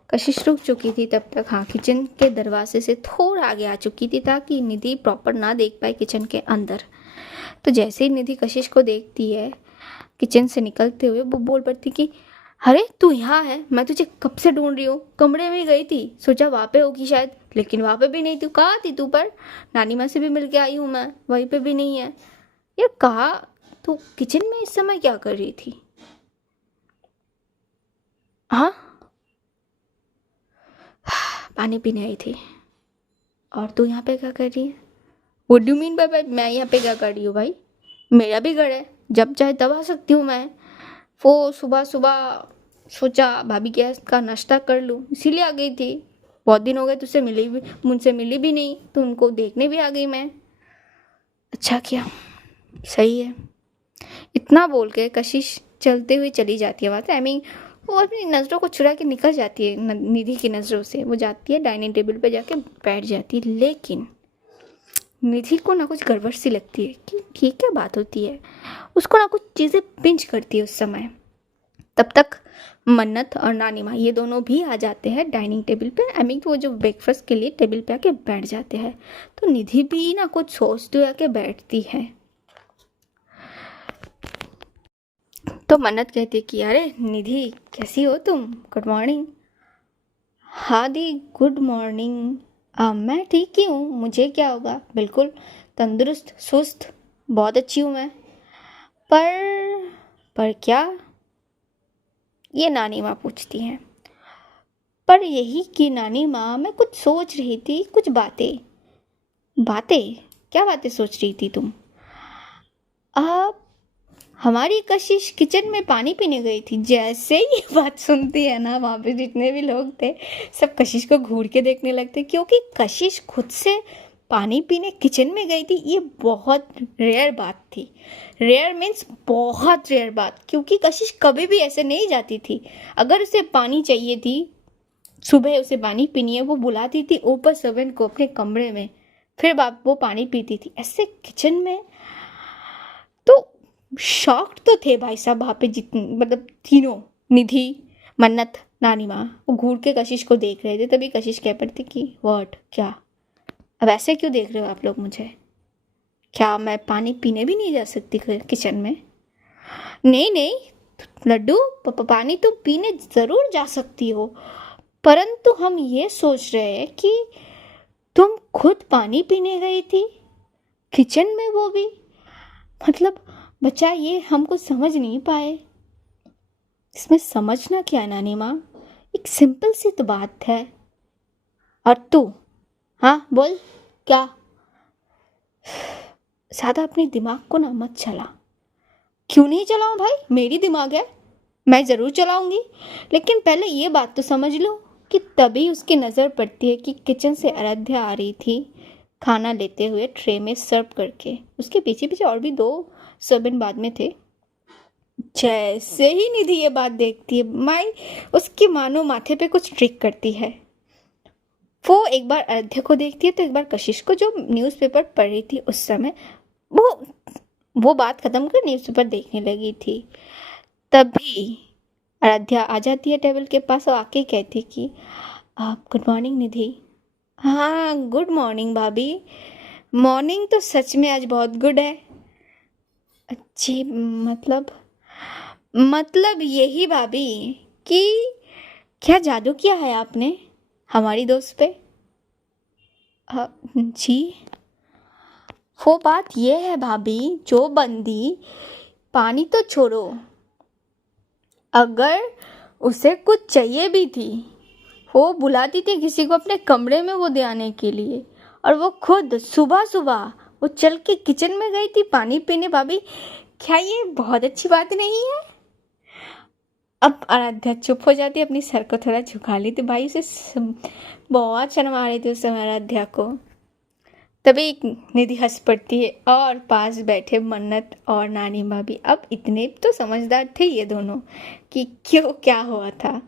कशिश रुक चुकी थी तब तक, हाँ, किचन के दरवाजे से थोड़ा आगे आ चुकी थी ताकि निधि प्रॉपर ना देख पाए किचन के अंदर। तो जैसे ही निधि कशिश को देखती है किचन से निकलते हुए, वो बोल पड़ती कि अरे तू यहाँ है, मैं तुझे कब से ढूंढ रही हूँ, कमरे में गई थी, सोचा वहाँ पे होगी शायद, लेकिन वहाँ पे भी नहीं थी, कहाँ थी तू, पर नानी माँ से भी मिल के आई हूँ मैं, वहीं पे भी नहीं है यार, कहा तो किचन में इस समय क्या कर रही थी। हाँ पानी पीने आई थी। और तू यहाँ पे क्या कर रही है? व्हाट डू मीन बाय मैं यहाँ पे क्या कर रही हूँ भाई? मेरा भी घर है, जब चाहे तब आ सकती हूँ मैं। वो सुबह सुबह सोचा भाभी गैस का नाश्ता कर लूँ, इसीलिए आ गई थी। बहुत दिन हो गए तुझसे मिली भी, मुझसे मिली भी नहीं, तो उनको देखने भी आ गई मैं। अच्छा किया, सही है। इतना बोल के कशिश चलते हुए चली जाती है। बात आई मीन वो अपनी नज़रों को चुरा के निकल जाती है निधि की नज़रों से। वो जाती है डाइनिंग टेबल पे जाके बैठ जाती है, लेकिन निधि को ना कुछ गड़बड़ सी लगती है कि ये क्या बात होती है। उसको ना कुछ चीज़ें पिंच करती है उस समय। तब तक मन्नत और नानी माँ ये दोनों भी आ जाते हैं डाइनिंग टेबल पे। आई मीन वो जो ब्रेकफास्ट के लिए टेबल पे आके बैठ जाते हैं। तो निधि भी ना कुछ सोचते हुए आके बैठती है। तो मन्नत कहती है कि अरे निधि कैसी हो तुम, गुड मॉर्निंग। हाँ दी गुड मॉर्निंग। मैं ठीक ही हूँ, मुझे क्या होगा, बिल्कुल तंदुरुस्त सुस्त, बहुत अच्छी हूँ मैं। पर क्या, ये नानी माँ पूछती हैं। पर यही कि नानी माँ मैं कुछ सोच रही थी, कुछ बातें। बातें? क्या बातें सोच रही थी तुम? आप हमारी कशिश किचन में पानी पीने गई थी। जैसे ही ये बात सुनती है ना, वहाँ पे जितने भी लोग थे सब कशिश को घूर के देखने लगते, क्योंकि कशिश खुद से पानी पीने किचन में गई थी। ये बहुत रेयर बात थी। रेयर मीन्स बहुत रेयर बात, क्योंकि कशिश कभी भी ऐसे नहीं जाती थी। अगर उसे पानी चाहिए थी, सुबह उसे पानी पीनी है, वो बुलाती थी ऊपर सर्वेंट को अपने कमरे में, फिर बाप वो पानी पीती थी। ऐसे किचन में तो शॉक्ड तो थे भाई साहब वहाँ पे, जितने मतलब तीनों, निधि, मन्नत, नानी माँ। वो घूर के कशिश को देख रहे थे। तभी कशिश कह पड़ती कि व्हाट, क्या, अब ऐसे क्यों देख रहे हो आप लोग मुझे? क्या मैं पानी पीने भी नहीं जा सकती किचन में? नहीं नहीं लड्डू, पानी तो पीने ज़रूर जा सकती हो, परंतु हम ये सोच रहे हैं कि तुम खुद पानी पीने गई थी किचन में, वो भी मतलब बच्चा ये हमको समझ नहीं पाए। इसमें समझना क्या है नानी माँ, एक सिंपल सी तो बात है। और तू, हाँ बोल क्या? ज़्यादा अपने दिमाग को ना मत चला। क्यों नहीं चलाऊं भाई, मेरी दिमाग है, मैं ज़रूर चलाऊंगी। लेकिन पहले ये बात तो समझ लो कि तभी उसकी नज़र पड़ती है कि किचन से आराध्या आ रही थी खाना लेते हुए ट्रे में सर्व करके। उसके पीछे पीछे और भी 2 सर्वेंट बाद में थे। जैसे ही निधि ये बात देखती है, माई उसकी मानो माथे पे कुछ ट्रिक करती है। वो एक बार आराध्या को देखती है, तो एक बार कशिश को, जो न्यूज़पेपर पढ़ रही थी उस समय। वो बात ख़त्म कर न्यूज़पेपर देखने लगी थी। तभी आराध्या आ जाती है टेबल के पास और आके कहती कि आप, गुड मॉर्निंग निधि। हाँ गुड मॉर्निंग भाभी। मॉर्निंग तो सच में आज बहुत गुड है। अच्छी मतलब यही भाभी कि क्या जादू किया है आपने हमारी दोस्त पे? जी, वो बात ये है भाभी, जो बंदी, पानी तो छोड़ो, अगर उसे कुछ चाहिए भी थी, वो बुलाती थी किसी को अपने कमरे में वो दे आने के लिए, और वो खुद सुबह सुबह वो चल के किचन में गई थी पानी पीने। भाभी क्या ये बहुत अच्छी बात नहीं है? अब आराध्या चुप हो जाती है, अपनी सर को थोड़ा झुका लेती। भाई उसे बहुत शर्म आ रही थी उस समय आराध्या को। तभी निधि हंस पड़ती है और पास बैठे मन्नत और नानी माँ भी। अब इतने तो समझदार थे ये दोनों कि क्यों क्या हुआ था।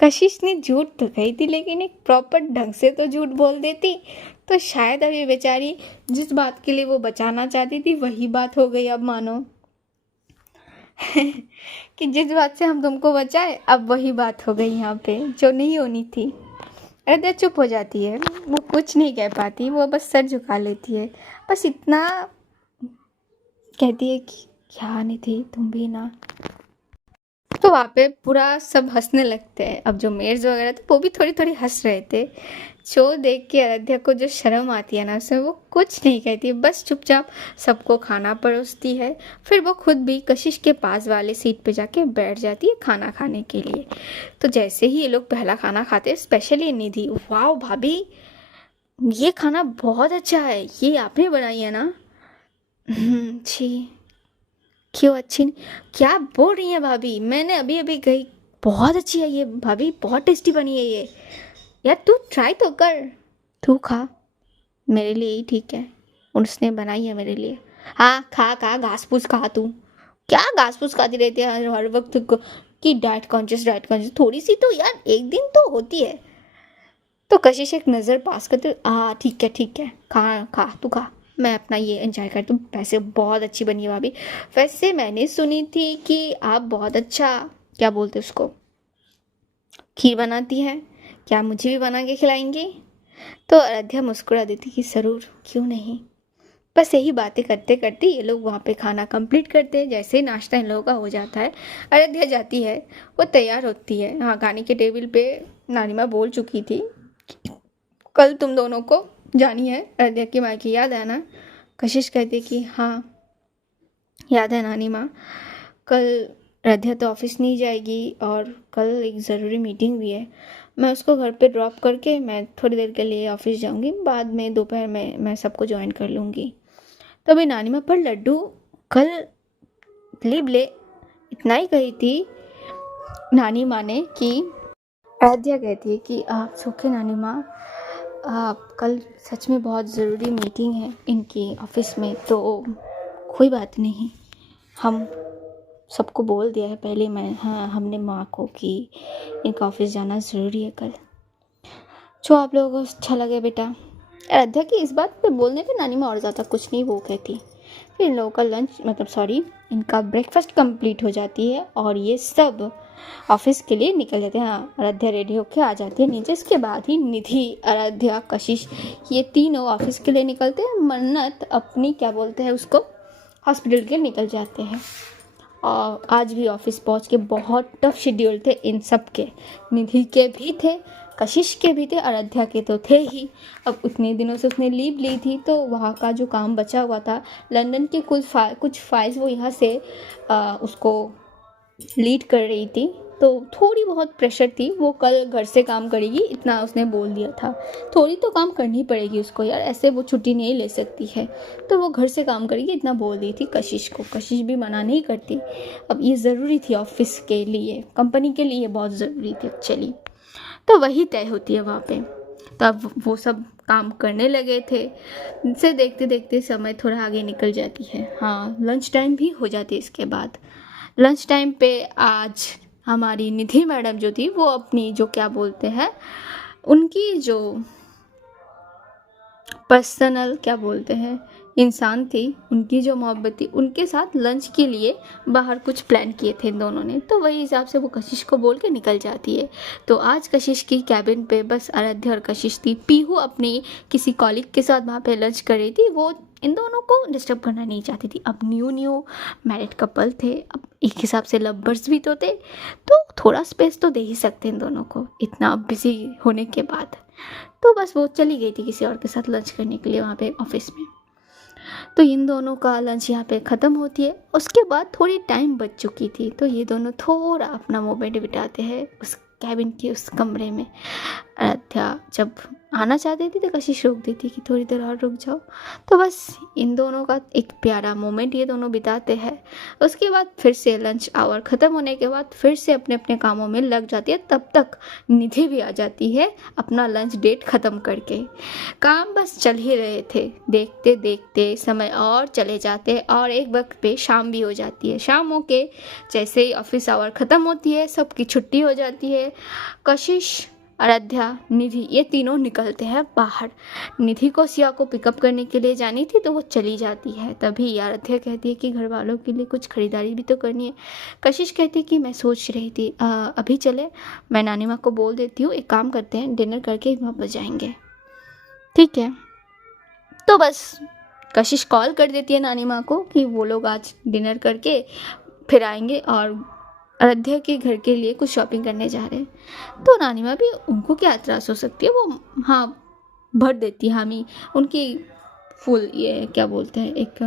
कशिश ने झूठ तो कही थी, लेकिन एक प्रॉपर ढंग से तो झूठ बोल देती तो शायद अब ये बेचारी जिस बात के लिए वो बचाना चाहती थी वही बात हो गई। अब मानो कि जिस बात से हम तुमको बचाए, अब वही बात हो गई यहाँ पे जो नहीं होनी थी। अरे चुप हो जाती है, वो कुछ नहीं कह पाती, वो बस सर झुका लेती है। बस इतना कहती है कि क्या निधि, तुम भी ना तो वहाँ पे पूरा सब हंसने लगते हैं। अब जो मेड्स वगैरह थे वो भी थोड़ी थोड़ी हंस रहे थे। शो देख के आराध्या को जो शर्म आती है ना, उसमें वो कुछ नहीं कहती, बस चुपचाप सबको खाना परोसती है। फिर वो खुद भी कशिश के पास वाले सीट पे जाके बैठ जाती है खाना खाने के लिए। तो जैसे ही ये लोग पहला खाना खाते हैं, स्पेशली निधि, वाह भाभी, ये खाना बहुत अच्छा है, ये आपने बनाई है ना? छी, क्यों अच्छी नहीं? क्या बोल रही हैं भाभी, मैंने अभी अभी कही बहुत अच्छी है ये भाभी, बहुत टेस्टी बनी है ये। यार तू ट्राई तो कर, तू खा, मेरे लिए ही ठीक है, उसने बनाई है मेरे लिए। हाँ खा खा, घास फूस खा तू। क्या घास फूस खाती रहती है हर वक्त कि डाइट कॉन्शियस डाइट कॉन्शियस, थोड़ी सी तो यार एक दिन तो होती है। तो कशिश एक नज़र पास करते, हाँ ठीक है, खा खा तू खा, मैं अपना ये एंजॉय करती हूँ। वैसे बहुत अच्छी बनी है भाभी। वैसे मैंने सुनी थी कि आप बहुत अच्छा, क्या बोलते उसको, खीर बनाती हैं, क्या मुझे भी बना के खिलाएंगी? तो आराध्या मुस्कुरा देती कि ज़रूर, क्यों नहीं। बस यही बातें करते करते ये लोग वहाँ पे खाना कंप्लीट करते हैं। जैसे ही नाश्ता इन लोगों का हो जाता है, आराध्या जाती है, वो तैयार होती है। हाँ, खाने के टेबल पे नानी बोल चुकी थी, कल तुम दोनों को जानी है आराध्या की माँ की, याद है ना? कशिश कहती कि हाँ याद है नानी माँ, कल आराध्या तो ऑफिस नहीं जाएगी और कल एक ज़रूरी मीटिंग भी है, मैं उसको घर पे ड्रॉप करके मैं थोड़ी देर के लिए ऑफिस जाऊंगी, बाद में दोपहर में मैं सबको ज्वाइन कर लूँगी। तभी नानी माँ, पर लड्डू कल लीव ले, इतना ही कही थी नानी माँ ने कि आराध्या कहती है कि आप सूखे नानी माँ, आप कल सच में बहुत ज़रूरी मीटिंग है इनकी ऑफिस में, तो कोई बात नहीं, हम सबको बोल दिया है पहले, मैं, हाँ हमने माँ को कि इनका ऑफिस जाना ज़रूरी है कल। जो आप लोगों को अच्छा लगे बेटा। आराध्या की इस बात पे बोलने पे नानी माँ और ज़्यादा कुछ नहीं वो कहती। फिर इन लोगों का लंच, मतलब सॉरी, इनका ब्रेकफास्ट कंप्लीट हो जाती है और ये सब ऑफिस के लिए निकल जाते हैं। हाँ, आराध्या रेडी होके आ जाती है नीचे। इसके बाद ही निधि, आराध्या, कशिश, ये तीनों ऑफिस के लिए निकलते हैं। मन्नत अपनी, क्या बोलते हैं उसको, हॉस्पिटल के निकल जाते हैं। और आज भी ऑफिस पहुंच के बहुत टफ शेड्यूल थे इन सब के, निधि के भी थे, कशिश के भी थे, आराध्या के तो थे ही। अब उतने दिनों से उसने लीव ली थी, तो वहाँ का जो काम बचा हुआ था, लंदन के कुछ फाइल्स वो यहाँ से उसको लीड कर रही थी, तो थोड़ी बहुत प्रेशर थी। वो कल घर से काम करेगी, इतना उसने बोल दिया था। थोड़ी तो काम करनी पड़ेगी उसको यार, ऐसे वो छुट्टी नहीं ले सकती है, तो वो घर से काम करेगी, इतना बोल दी थी कशिश को। कशिश भी मना नहीं करती। अब ये ज़रूरी थी ऑफिस के लिए, कंपनी के लिए बहुत ज़रूरी थी एक्चुअली। तो वही तय होती है वहाँ पे। तब वो सब काम करने लगे थे। इनसे देखते देखते समय थोड़ा आगे निकल जाती है। हाँ, लंच टाइम भी हो जाती है इसके बाद। लंच टाइम पे आज हमारी निधि मैडम जो थी, वो अपनी जो, क्या बोलते हैं, उनकी जो पर्सनल, क्या बोलते हैं, इंसान थी, उनकी जो मोहब्बत थी, उनके साथ लंच के लिए बाहर कुछ प्लान किए थे इन दोनों ने। तो वही हिसाब से वो कशिश को बोल के निकल जाती है। तो आज कशिश की कैबिन पे बस आराध्या और कशिश थी। पीहू अपनी किसी कॉलीग के साथ वहाँ पे लंच कर रही थी, वो इन दोनों को डिस्टर्ब करना नहीं चाहती थी। अब न्यू मैरिड कपल थे, अब एक हिसाब से लवर्स भी तो थे, तो थोड़ा स्पेस तो दे ही सकते इन दोनों को इतना बिजी होने के बाद। तो बस वो चली गई थी किसी और के साथ लंच करने के लिए वहाँ पे ऑफिस में। तो इन दोनों का लंच यहाँ पे ख़त्म होती है। उसके बाद थोड़ी टाइम बच चुकी थी, तो ये दोनों थोड़ा अपना मोमेंट बिताते हैं उस कैबिन के उस कमरे में। आराध्या जब आना चाहती थी तो कशिश रोक देती कि थोड़ी देर और रुक जाओ। तो बस इन दोनों का एक प्यारा मोमेंट ये दोनों बिताते हैं। उसके बाद फिर से लंच आवर ख़त्म होने के बाद फिर से अपने अपने कामों में लग जाती है। तब तक निधि भी आ जाती है अपना लंच डेट ख़त्म करके। काम बस चल ही रहे थे, देखते देखते समय और चले जाते और एक वक्त पे शाम भी हो जाती है। शाम हो के जैसे ही ऑफिस आवर ख़त्म होती है, सबकी छुट्टी हो जाती है, कशिश, आराध्या, निधि, ये तीनों निकलते हैं बाहर। निधि को सिया को पिकअप करने के लिए जानी थी, तो वो चली जाती है। तभी आराध्या कहती है कि घर वालों के लिए कुछ खरीदारी भी तो करनी है। कशिश कहती है कि मैं सोच रही थी अभी चले, मैं नानी माँ को बोल देती हूँ, एक काम करते हैं, डिनर करके वापस जाएंगे। ठीक है। तो बस कशिश कॉल कर देती है नानी माँ को कि वो लोग आज डिनर करके फिर आएंगे और अयोध्या के घर के लिए कुछ शॉपिंग करने जा रहे हैं। तो नानी माँ भी, उनको क्या एतराज़ हो सकती है, वो हाँ भर देती है हामी उनकी फुल, ये क्या बोलते हैं, एक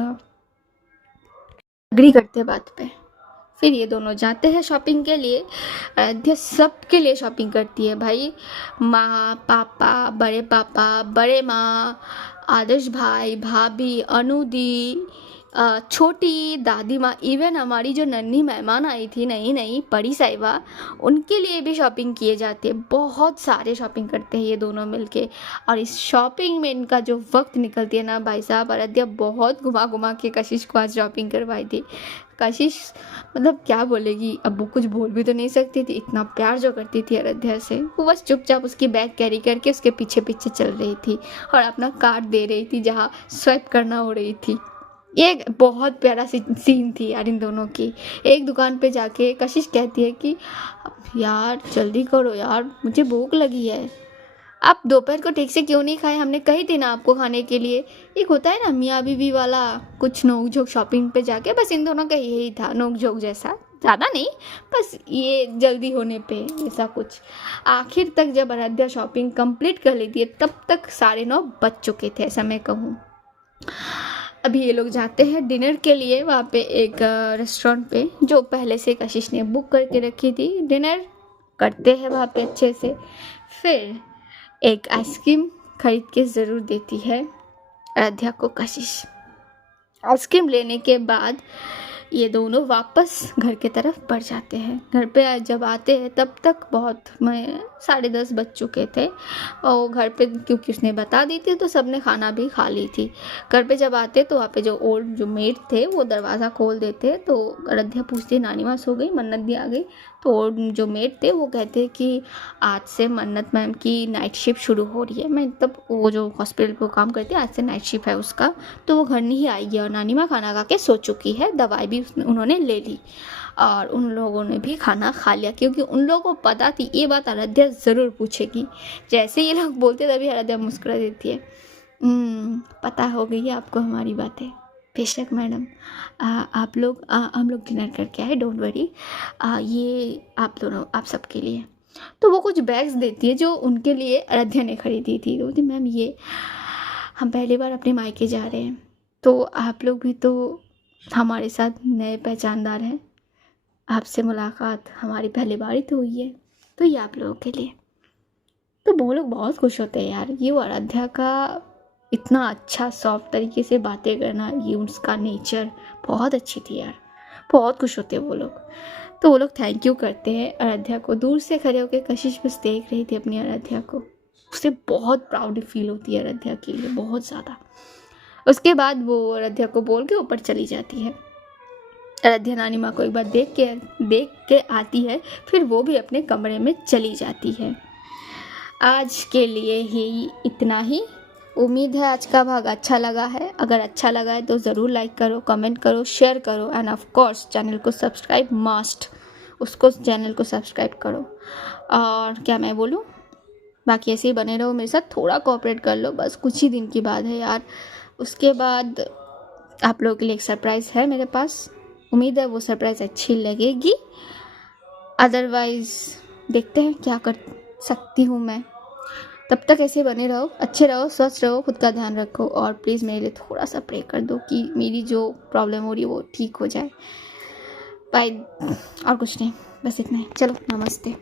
अग्री करते हैं बात पे। फिर ये दोनों जाते हैं शॉपिंग के लिए। अयोध्या सबके लिए शॉपिंग करती है भाई, माँ, पापा, बड़े माँ, आदर्श भाई, भाभी, अनु दी, छोटी दादी माँ, इवन हमारी जो नन्ही मेहमान आई थी नई नई बड़ी साहिबा, उनके लिए भी शॉपिंग किए जाते हैं। बहुत सारे शॉपिंग करते हैं ये दोनों मिलके। और इस शॉपिंग में इनका जो वक्त निकलती है ना भाई साहब, अयोध्या बहुत घुमा घुमा के कशिश को आज शॉपिंग करवाई थी। कशिश मतलब क्या बोलेगी, अब वो कुछ बोल भी तो नहीं सकती थी, इतना प्यार जो करती थी अयोध्या से। वो बस चुपचाप उसकी बैग कैरी करके उसके पीछे पीछे चल रही थी और अपना कार्ड दे रही थी जहाँ स्वाइप करना हो रही थी। ये बहुत प्यारा सीन थी यार इन दोनों की। एक दुकान पे जाके कशिश कहती है कि यार जल्दी करो यार, मुझे भूख लगी है, आप दोपहर को ठीक से क्यों नहीं खाए, हमने कही थी ना आपको खाने के लिए। एक होता है ना मियाँ बीवी वाला कुछ नोक झोंक शॉपिंग पे जाके, बस इन दोनों का यही था, नोक झोंक जैसा, ज़्यादा नहीं, बस ये जल्दी होने पे ऐसा कुछ। आखिर तक जब आराध्या शॉपिंग कंप्लीट कर लेती है तब तक 9:30 बज चुके थे ऐसा मैं कहूँ। अभी ये लोग जाते हैं डिनर के लिए वहाँ पे एक रेस्टोरेंट पे, जो पहले से कशिश ने बुक करके रखी थी। डिनर करते हैं वहाँ पे अच्छे से। फिर एक आइसक्रीम खरीद के ज़रूर देती है अयोध्या को कशिश। आइसक्रीम लेने के बाद ये दोनों वापस घर की तरफ बढ़ जाते हैं। घर पे जब आते हैं तब तक बहुत 10:30 बज चुके थे और घर पे क्योंकि उसने बता दी थी तो सबने खाना भी खा ली थी। घर पे जब आते तो वहाँ पे जो मेड थे वो दरवाज़ा खोल देते, तो अयोध्या पूछती नानी माँ सो गई, मन्नत दी आ गई। तो जो मेड थे वो कहते कि आज से मन्नत मैम की नाइट शिफ्ट शुरू हो रही है, मैं तब वो जो हॉस्पिटल पर काम करती है आज से नाइट शिफ्ट है उसका, तो वो घर नहीं आएगी। और नानी माँ खाना खा के सो चुकी है, दवाई भी उन्होंने ले ली और उन लोगों ने भी खाना खा लिया, क्योंकि उन लोगों को पता थी ये बात अयोध्या ज़रूर पूछेगी। जैसे ये लोग बोलते तभी अयोध्या मुस्कुरा देती है, पता हो गई है आपको हमारी बातें। बेशक मैडम, आप लोग हम लोग डिनर करके आए, डोंट वरी, ये आप दोनों आप सबके लिए। तो वो कुछ बैग्स देती है जो उनके लिए अयोध्या ने खरीदी थी। बोलती मैम ये हम पहली बार अपने मायके जा रहे हैं, तो आप लोग भी तो हमारे साथ नए पहचानदार हैं, आपसे मुलाकात हमारी पहली बार ही तो हुई है, तो ये आप लोगों के लिए। तो वो लोग बहुत खुश होते हैं यार। ये अयोध्या का इतना अच्छा सॉफ्ट तरीके से बातें करना, ये उसका नेचर बहुत अच्छी थी यार, बहुत खुश होते हैं वो लोग। तो वो लोग थैंक यू करते हैं अयोध्या को। दूर से खड़े होकर कशिश बस देख रही थी अपनी अयोध्या को, उसे बहुत प्राउड फील होती है अयोध्या के लिए, बहुत ज़्यादा। उसके बाद वो अयोध्या को बोल के ऊपर चली जाती है। अयोध्या नानी माँ को एक बार देख के आती है, फिर वो भी अपने कमरे में चली जाती है। आज के लिए ही इतना ही। उम्मीद है आज का भाग अच्छा लगा है। अगर अच्छा लगा है तो ज़रूर लाइक करो, कमेंट करो, शेयर करो एंड ऑफ कोर्स चैनल को सब्सक्राइब मस्ट, उसको चैनल को सब्सक्राइब करो। और क्या मैं बोलूँ, बाकी ऐसे ही बने रहो मेरे साथ, थोड़ा कोऑपरेट कर लो, बस कुछ ही दिन की बात है यार। उसके बाद आप लोगों के लिए एक सरप्राइज़ है मेरे पास, उम्मीद है वो सरप्राइज़ अच्छी लगेगी। अदरवाइज़ देखते हैं क्या कर सकती हूँ मैं। तब तक ऐसे बने रहो, अच्छे रहो, स्वस्थ रहो, खुद का ध्यान रखो और प्लीज़ मेरे लिए थोड़ा सा प्रे कर दो कि मेरी जो प्रॉब्लम हो रही है वो ठीक हो जाए। बाय। और कुछ नहीं, बस इतना ही। चलो नमस्ते।